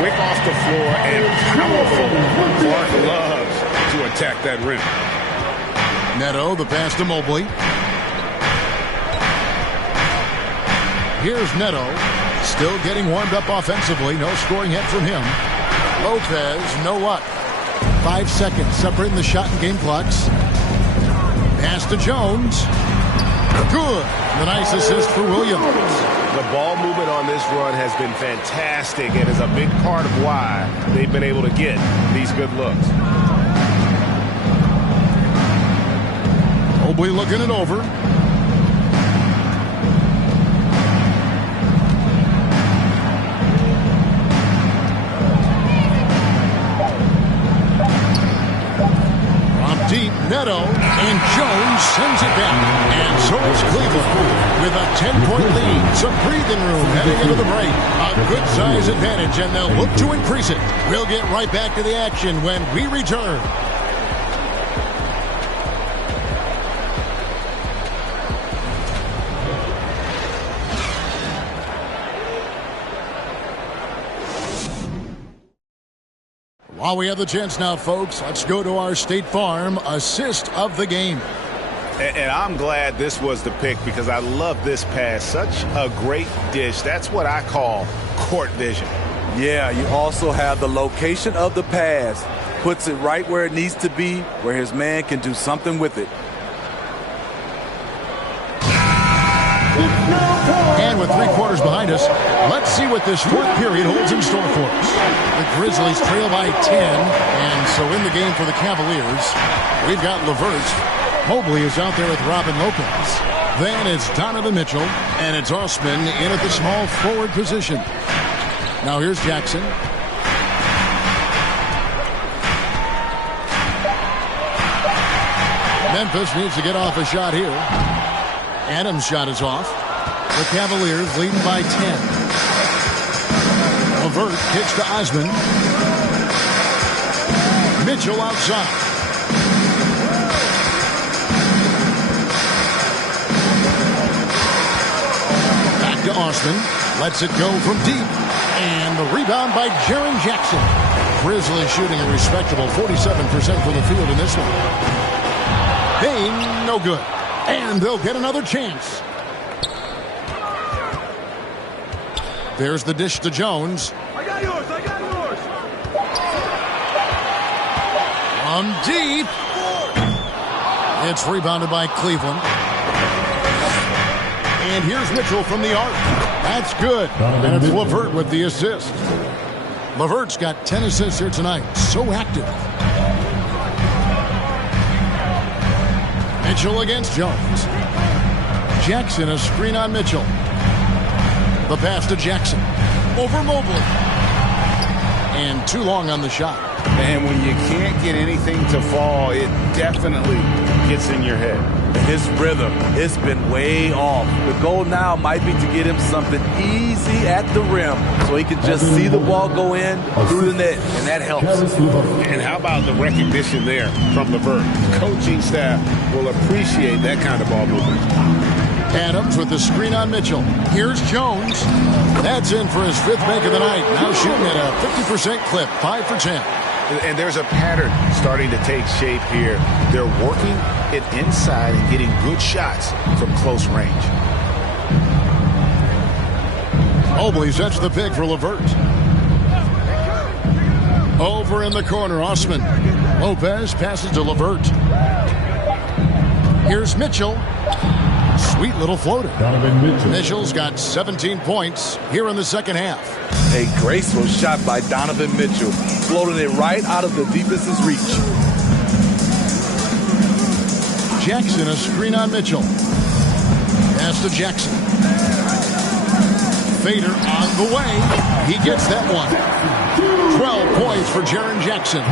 Quick off the floor and powerful. Clark loves to attack that rim. Neto, the pass to Mobley. Here's Neto, still getting warmed up offensively. No scoring hit from him. Lopez, no luck. 5 seconds separating the shot and game clocks. Pass to Jones. Good. The nice assist for Williams. The ball movement on this run has been fantastic and is a big part of why they've been able to get these good looks. Mobley looking it over. Deep, Neto, and Jones sends it back. And so is Cleveland with a 10-point lead. Some breathing room heading into the break. A good size advantage, and they'll look to increase it. We'll get right back to the action when we return. While we have the chance now, folks, let's go to our State Farm assist of the game. And I'm glad this was the pick because I love this pass. Such a great dish. That's what I call court vision. Yeah, you also have the location of the pass. Puts it right where it needs to be, where his man can do something with it. And with 3 quarters behind us, let's see what this fourth period holds in store for us. The Grizzlies trail by 10, and so in the game for the Cavaliers, we've got LeVert. Mobley is out there with Robin Lopez. Then it's Donovan Mitchell, and it's Osman in at the small forward position. Now here's Jackson. Memphis needs to get off a shot here. Adams' shot is off. The Cavaliers leading by 10. LeVert kicks to Osman. Mitchell outside. Back to Osman. Lets it go from deep. And the rebound by Jaren Jackson. Grizzlies shooting a respectable 47% from the field in this one. Bain, no good. And they'll get another chance. There's the dish to Jones. I got yours. From deep. It's rebounded by Cleveland. And here's Mitchell from the arc. That's good. And it's LeVert with the assist. LeVert's got 10 assists here tonight. So active. Mitchell against Jones. Jackson, a screen on Mitchell. The pass to Jackson. Over Mobley. And too long on the shot. And when you can't get anything to fall, it definitely gets in your head. His rhythm, it's been way off. The goal now might be to get him something easy at the rim so he can just see the ball go in through the net, and that helps. And how about the recognition there from LeVert? The coaching staff will appreciate that kind of ball movement. Adams with the screen on Mitchell. Here's Jones. That's in for his 5th make of the night. Now shooting at a 50% clip, 5 for 10. And there's a pattern starting to take shape here. They're working it inside and getting good shots from close range. Mobley sets the pick for LeVert. Over in the corner, Osman. Lopez passes to LeVert. Here's Mitchell. Sweet little floater. Mitchell's got 17 points here in the second half. A graceful shot by Donovan Mitchell, floating it right out of the defense's reach. Jackson, a screen on Mitchell. Pass to Jackson. Fader on the way. He gets that one. 12 points for Jaren Jackson.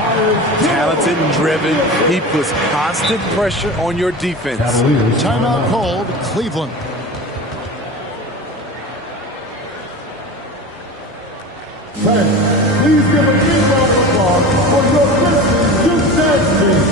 Talented and driven. He puts constant pressure on your defense. Timeout called, Cleveland. Fans, please give a big round of applause for your Grizzlies youth dance team.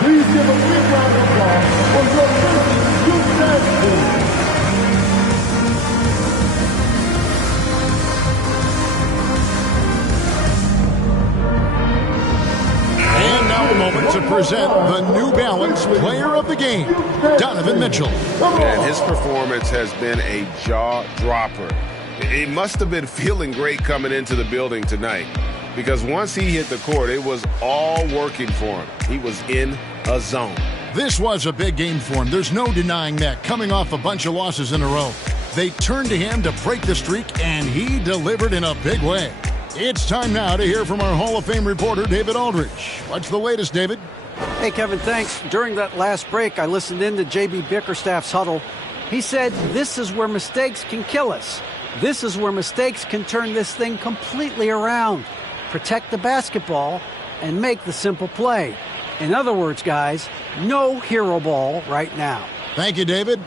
Please give a big round of applause for your Grizzlies youth dance team. And now a moment to present the New Balance Player of the Game, Donovan Mitchell. And his performance has been a jaw-dropper. He must have been feeling great coming into the building tonight, because once he hit the court, it was all working for him. He was in a zone. This was a big game for him. There's no denying that, coming off a bunch of losses in a row. They turned to him to break the streak, and he delivered in a big way. It's time now to hear from our Hall of Fame reporter, David Aldridge. What's the latest, David? Hey, Kevin, thanks. During that last break, I listened in to J.B. Bickerstaff's huddle. He said, this is where mistakes can kill us. This is where mistakes can turn this thing completely around. Protect the basketball and make the simple play. In other words, guys, no hero ball right now. Thank you, David.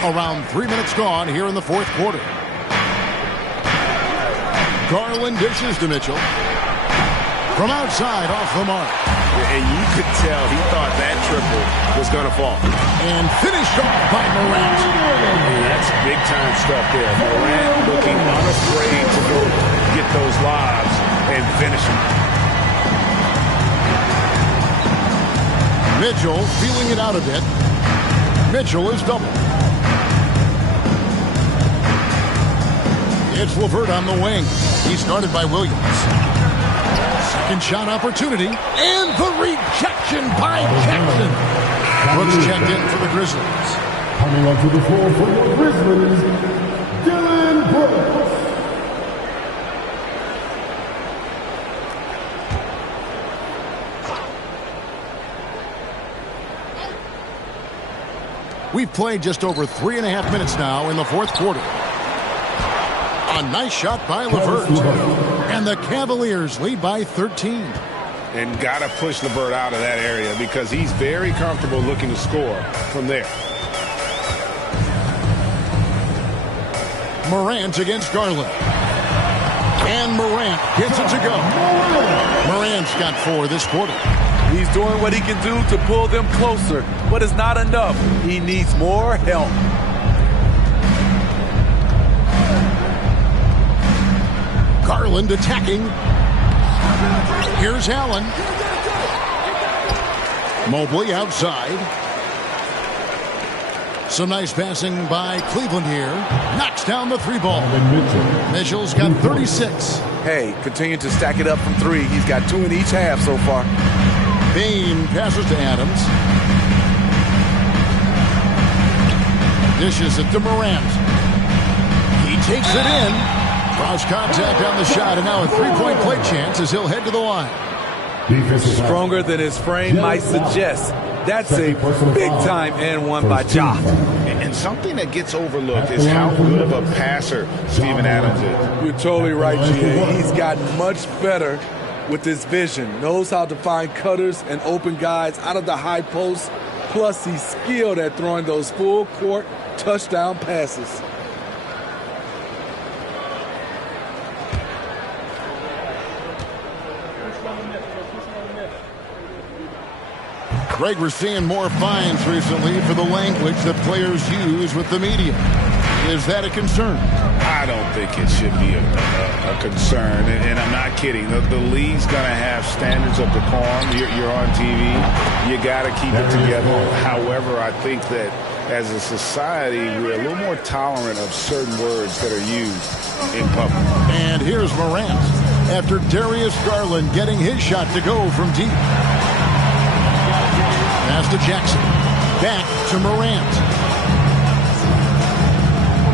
Around 3 minutes gone here in the fourth quarter. Garland dishes to Mitchell. From outside, off the mark. And you could tell he thought that triple was going to fall. And finished off by Morant. That's big-time stuff there. Morant looking unafraid to go get those lobs and finish them. Mitchell feeling it out a bit. Mitchell is doubled. It's LeVert on the wing. He's guarded by Williams. Second shot opportunity. And the rejection by Jackson. Brooks checked in for the Grizzlies. Coming onto the floor for the Grizzlies, Dylan Brooks. We've played just over 3.5 minutes now in the fourth quarter. A nice shot by LeVert. And the Cavaliers lead by 13. And got to push LeVert out of that area because he's very comfortable looking to score from there. Morant against Garland. And Morant gets it to go. Morant's got 4 this quarter. He's doing what he can do to pull them closer, but it's not enough. He needs more help. Garland attacking. Here's Allen. Mobley outside. Some nice passing by Cleveland here. Knocks down the 3 ball. Mitchell's got 36. Hey, continue to stack it up from 3. He's got 2 in each half so far. Bain passes to Adams. Dishes it to Morant. He takes it in. Cross contact on the shot, and now a 3-point play chance as he'll head to the line. Stronger than his frame might suggest. That's a big-time and one by Ja. And something that gets overlooked is how good of a passer Steven Adams is. You're totally right, G.A. He's gotten much better with his vision. Knows how to find cutters and open guys out of the high post. Plus, he's skilled at throwing those full-court touchdown passes. Greg, we're seeing more fines recently for the language that players use with the media. Is that a concern? I don't think it should be a concern, and I'm not kidding. The league's going to have standards of decorum. You're on TV. You got to keep it together. However, I think that as a society, we're a little more tolerant of certain words that are used in public. And here's Morant after Darius Garland getting his shot to go from deep. Pass to Jackson. Back to Morant.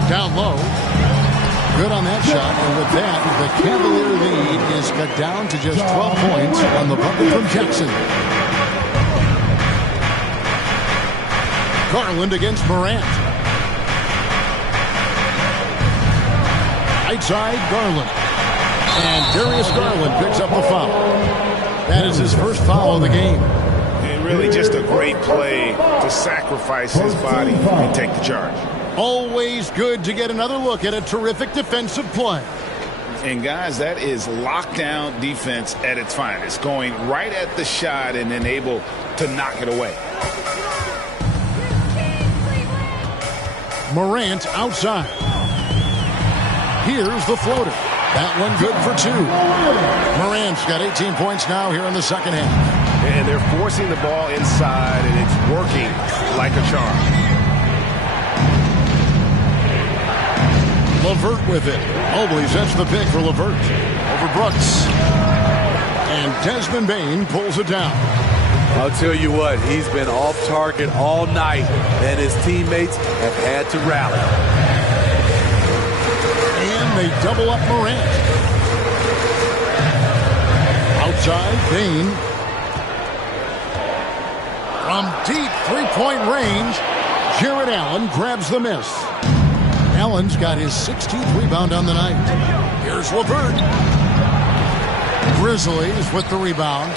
Down low. Good on that shot. And with that, the Cavalier lead is cut down to just 12 points on the bucket from Jackson. Garland against Morant. Right side, Garland. And Darius Garland picks up the foul. That is his first foul of the game. Really just a great play to sacrifice his body and take the charge. Always good to get another look at a terrific defensive play. And guys, that is lockdown defense at its finest. Going right at the shot and then able to knock it away. Morant outside. Here's the floater. That one good for 2. Morant's got 18 points now here in the second half. And they're forcing the ball inside, and it's working like a charm. LeVert with it. Mobley sets the pick for LeVert over Brooks. And Desmond Bain pulls it down. I'll tell you what, he's been off target all night, and his teammates have had to rally. And they double up Morant. Outside, Bain. From deep 3-point range, Jared Allen grabs the miss. Allen's got his 16th rebound on the night. Here's LeVert. Grizzlies with the rebound.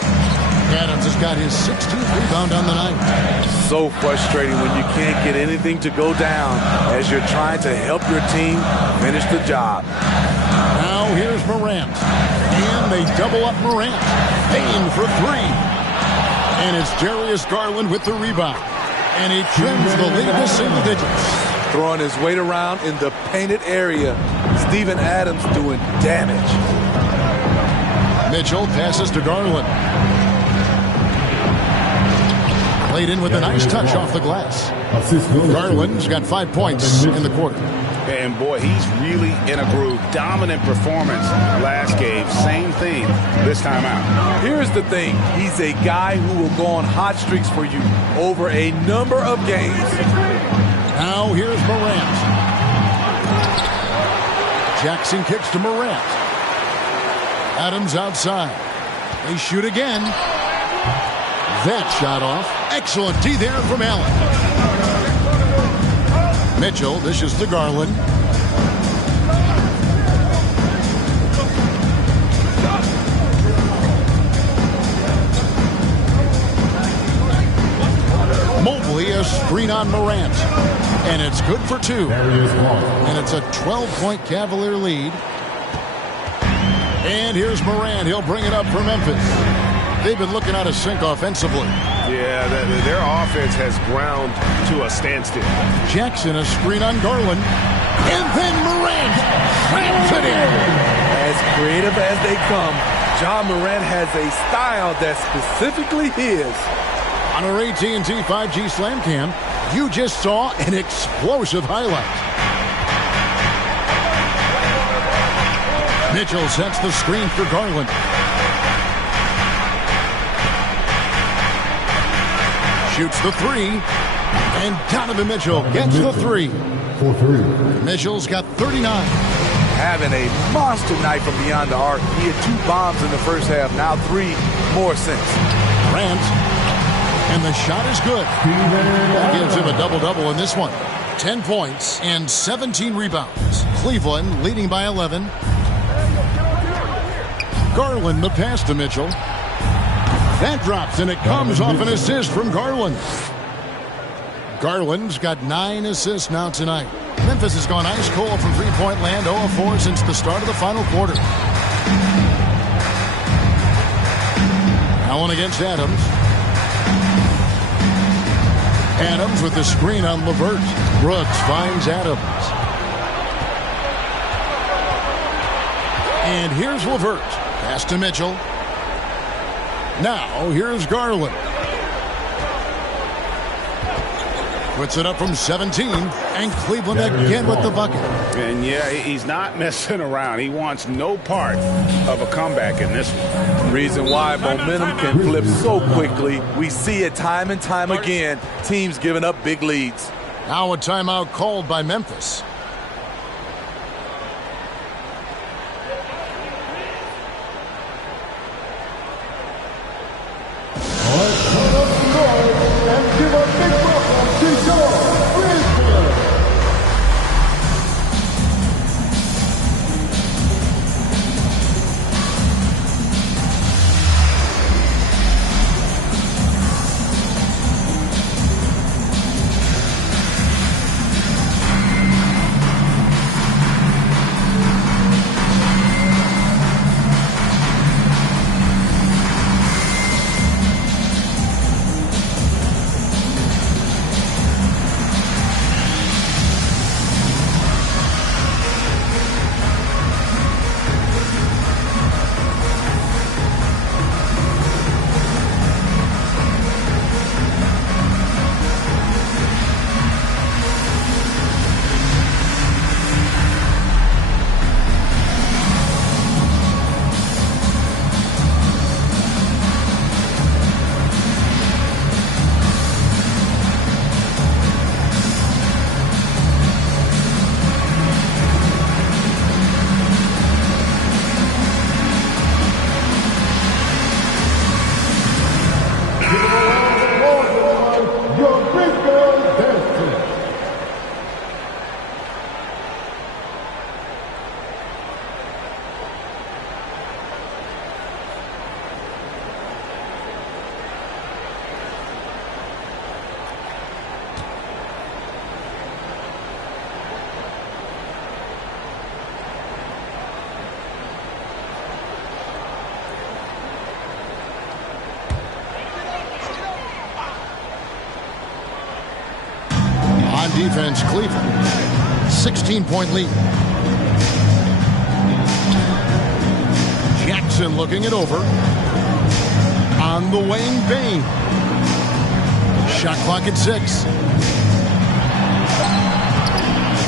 Adams has got his 16th rebound on the night. So frustrating when you can't get anything to go down as you're trying to help your team finish the job. Now here's Morant. And they double up Morant. Payne for three. And it's Darius Garland with the rebound. And he trims the lead to single digits. Throwing his weight around in the painted area. Steven Adams doing damage. Mitchell passes to Garland. Played in with a nice touch off the glass. Garland's got 5 points in the quarter. And boy, he's really in a groove. Dominant performance last game. Same thing this time out. Here's the thing. He's a guy who will go on hot streaks for you over a number of games. Now here's Morant. Jackson kicks to Morant. Adams outside. They shoot again. That shot off. Excellent D there from Allen. Mitchell dishes to Garland. Mobley a screen on Morant. And it's good for two. And it's a 12-point Cavalier lead. And here's Morant. He'll bring it up for Memphis. They've been looking out of sync offensively. Yeah, their offense has ground to a standstill. Jackson a screen on Garland. And then Morant slams it in. As creative as they come, Ja Morant has a style that's specifically his. On our AT&T 5G Slam Cam, you just saw an explosive highlight. Mitchell sets the screen for Garland. Shoots the three. And Donovan Mitchell gets the three. Mitchell's got 39. Having a monster night from beyond the arc. He had 2 bombs in the first half. Now 3 more since. Grant. And the shot is good. That gives him a double-double in this one. 10 points and 17 rebounds. Cleveland leading by 11. Garland the pass to Mitchell. That drops, and it comes off an assist from Garland. Garland's got 9 assists now tonight. Memphis has gone ice cold from three-point land, 0-4 since the start of the final quarter. Allen against Adams. Adams with the screen on LeVert. Brooks finds Adams. And here's LeVert. Pass to Mitchell. Now, here's Garland. Puts it up from 17, and Cleveland again with the bucket. And yeah, he's not messing around. He wants no part of a comeback in this one. Reason why momentum can flip so quickly. We see it time and time again. Teams giving up big leads. Now a timeout called by Memphis. on defense, Cleveland. 16-point lead. Jackson looking it over. On the wing, Bain. Shot clock at 6.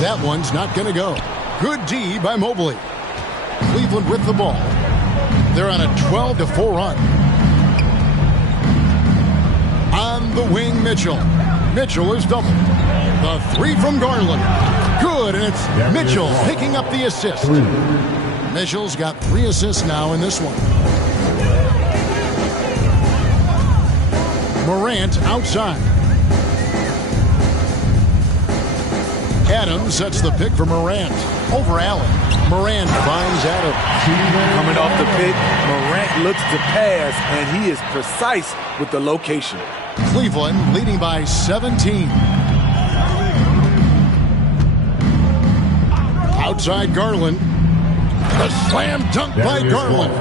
That one's not going to go. Good D by Mobley. Cleveland with the ball. They're on a 12-4 run. On the wing, Mitchell. Mitchell is doubled. The 3 from Garland. Good, and it's Mitchell picking up the assist. Mitchell's got 3 assists now in this one. Morant outside. Adams sets the pick for Morant. Over Allen. Morant finds Adams. Coming off the pick, Morant looks to pass, and he is precise with the location. Cleveland leading by 17. Outside Garland. The slam dunk by Garland.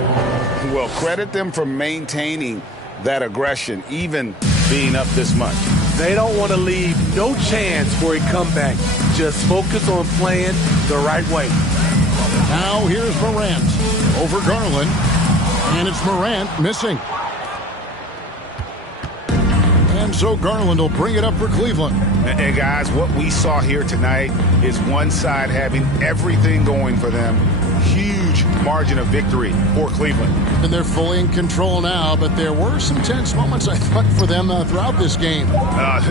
Well, credit them for maintaining that aggression, even being up this much. They don't want to leave no chance for a comeback. Just focus on playing the right way. Now here's Morant over Garland. And it's Morant missing. And so Garland will bring it up for Cleveland. And guys, what we saw here tonight is one side having everything going for them. Huge margin of victory for Cleveland. And they're fully in control now, but there were some tense moments, I thought, for them throughout this game.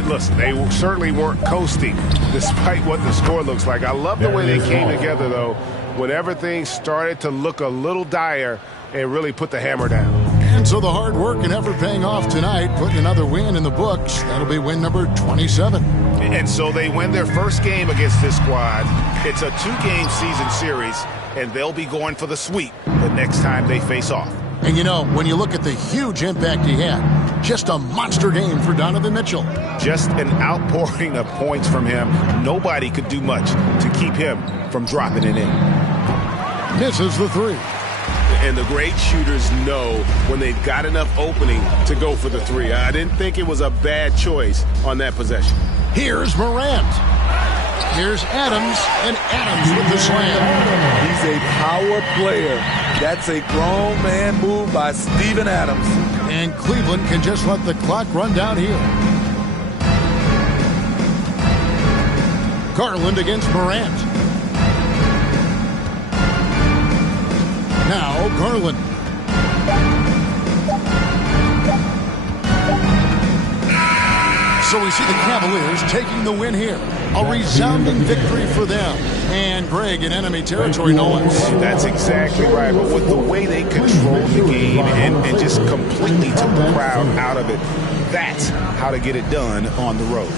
Listen, they certainly weren't coasting, despite what the score looks like. I love the way they came together, though, when everything started to look a little dire and really put the hammer down. And so the hard work and effort paying off tonight, putting another win in the books. That'll be win number 27. And so they win their first game against this squad. It's a 2-game season series, and they'll be going for the sweep the next time they face off. And you know, when you look at the huge impact he had, just a monster game for Donovan Mitchell. Just an outpouring of points from him. Nobody could do much to keep him from dropping it in. Misses the 3. And the great shooters know when they've got enough opening to go for the 3. I didn't think it was a bad choice on that possession. Here's Morant. Here's Adams, and Adams with the slam. He's a power player. That's a grown man move by Steven Adams. And Cleveland can just let the clock run down here. Garland against Morant. Now Garland. So we see the Cavaliers taking the win here. A resounding victory for them. And Greg in enemy territory, no less. That's exactly right. But with the way they controlled the game and just completely took the crowd out of it, that's how to get it done on the road.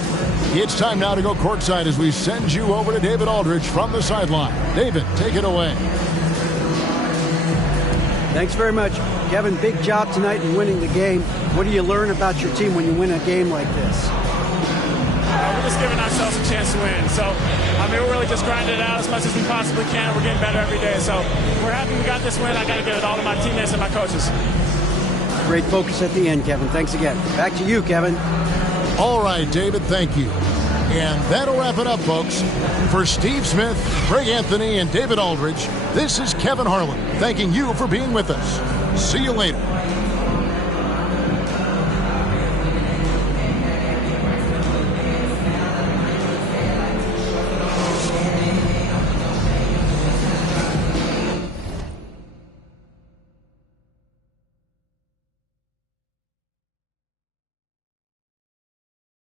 It's time now to go courtside as we send you over to David Aldridge from the sideline. David, take it away. Thanks very much. Kevin, big job tonight in winning the game. What do you learn about your team when you win a game like this? We're just giving ourselves a chance to win. So, we're really just grinding it out as much as we possibly can. We're getting better every day. So, we're happy we got this win. I got to give it all to my teammates and my coaches. Great focus at the end, Kevin. Thanks again. Back to you, Kevin. All right, David, thank you. And that'll wrap it up, folks. For Steve Smith, Greg Anthony, and David Aldridge, this is Kevin Harlan thanking you for being with us. See you later.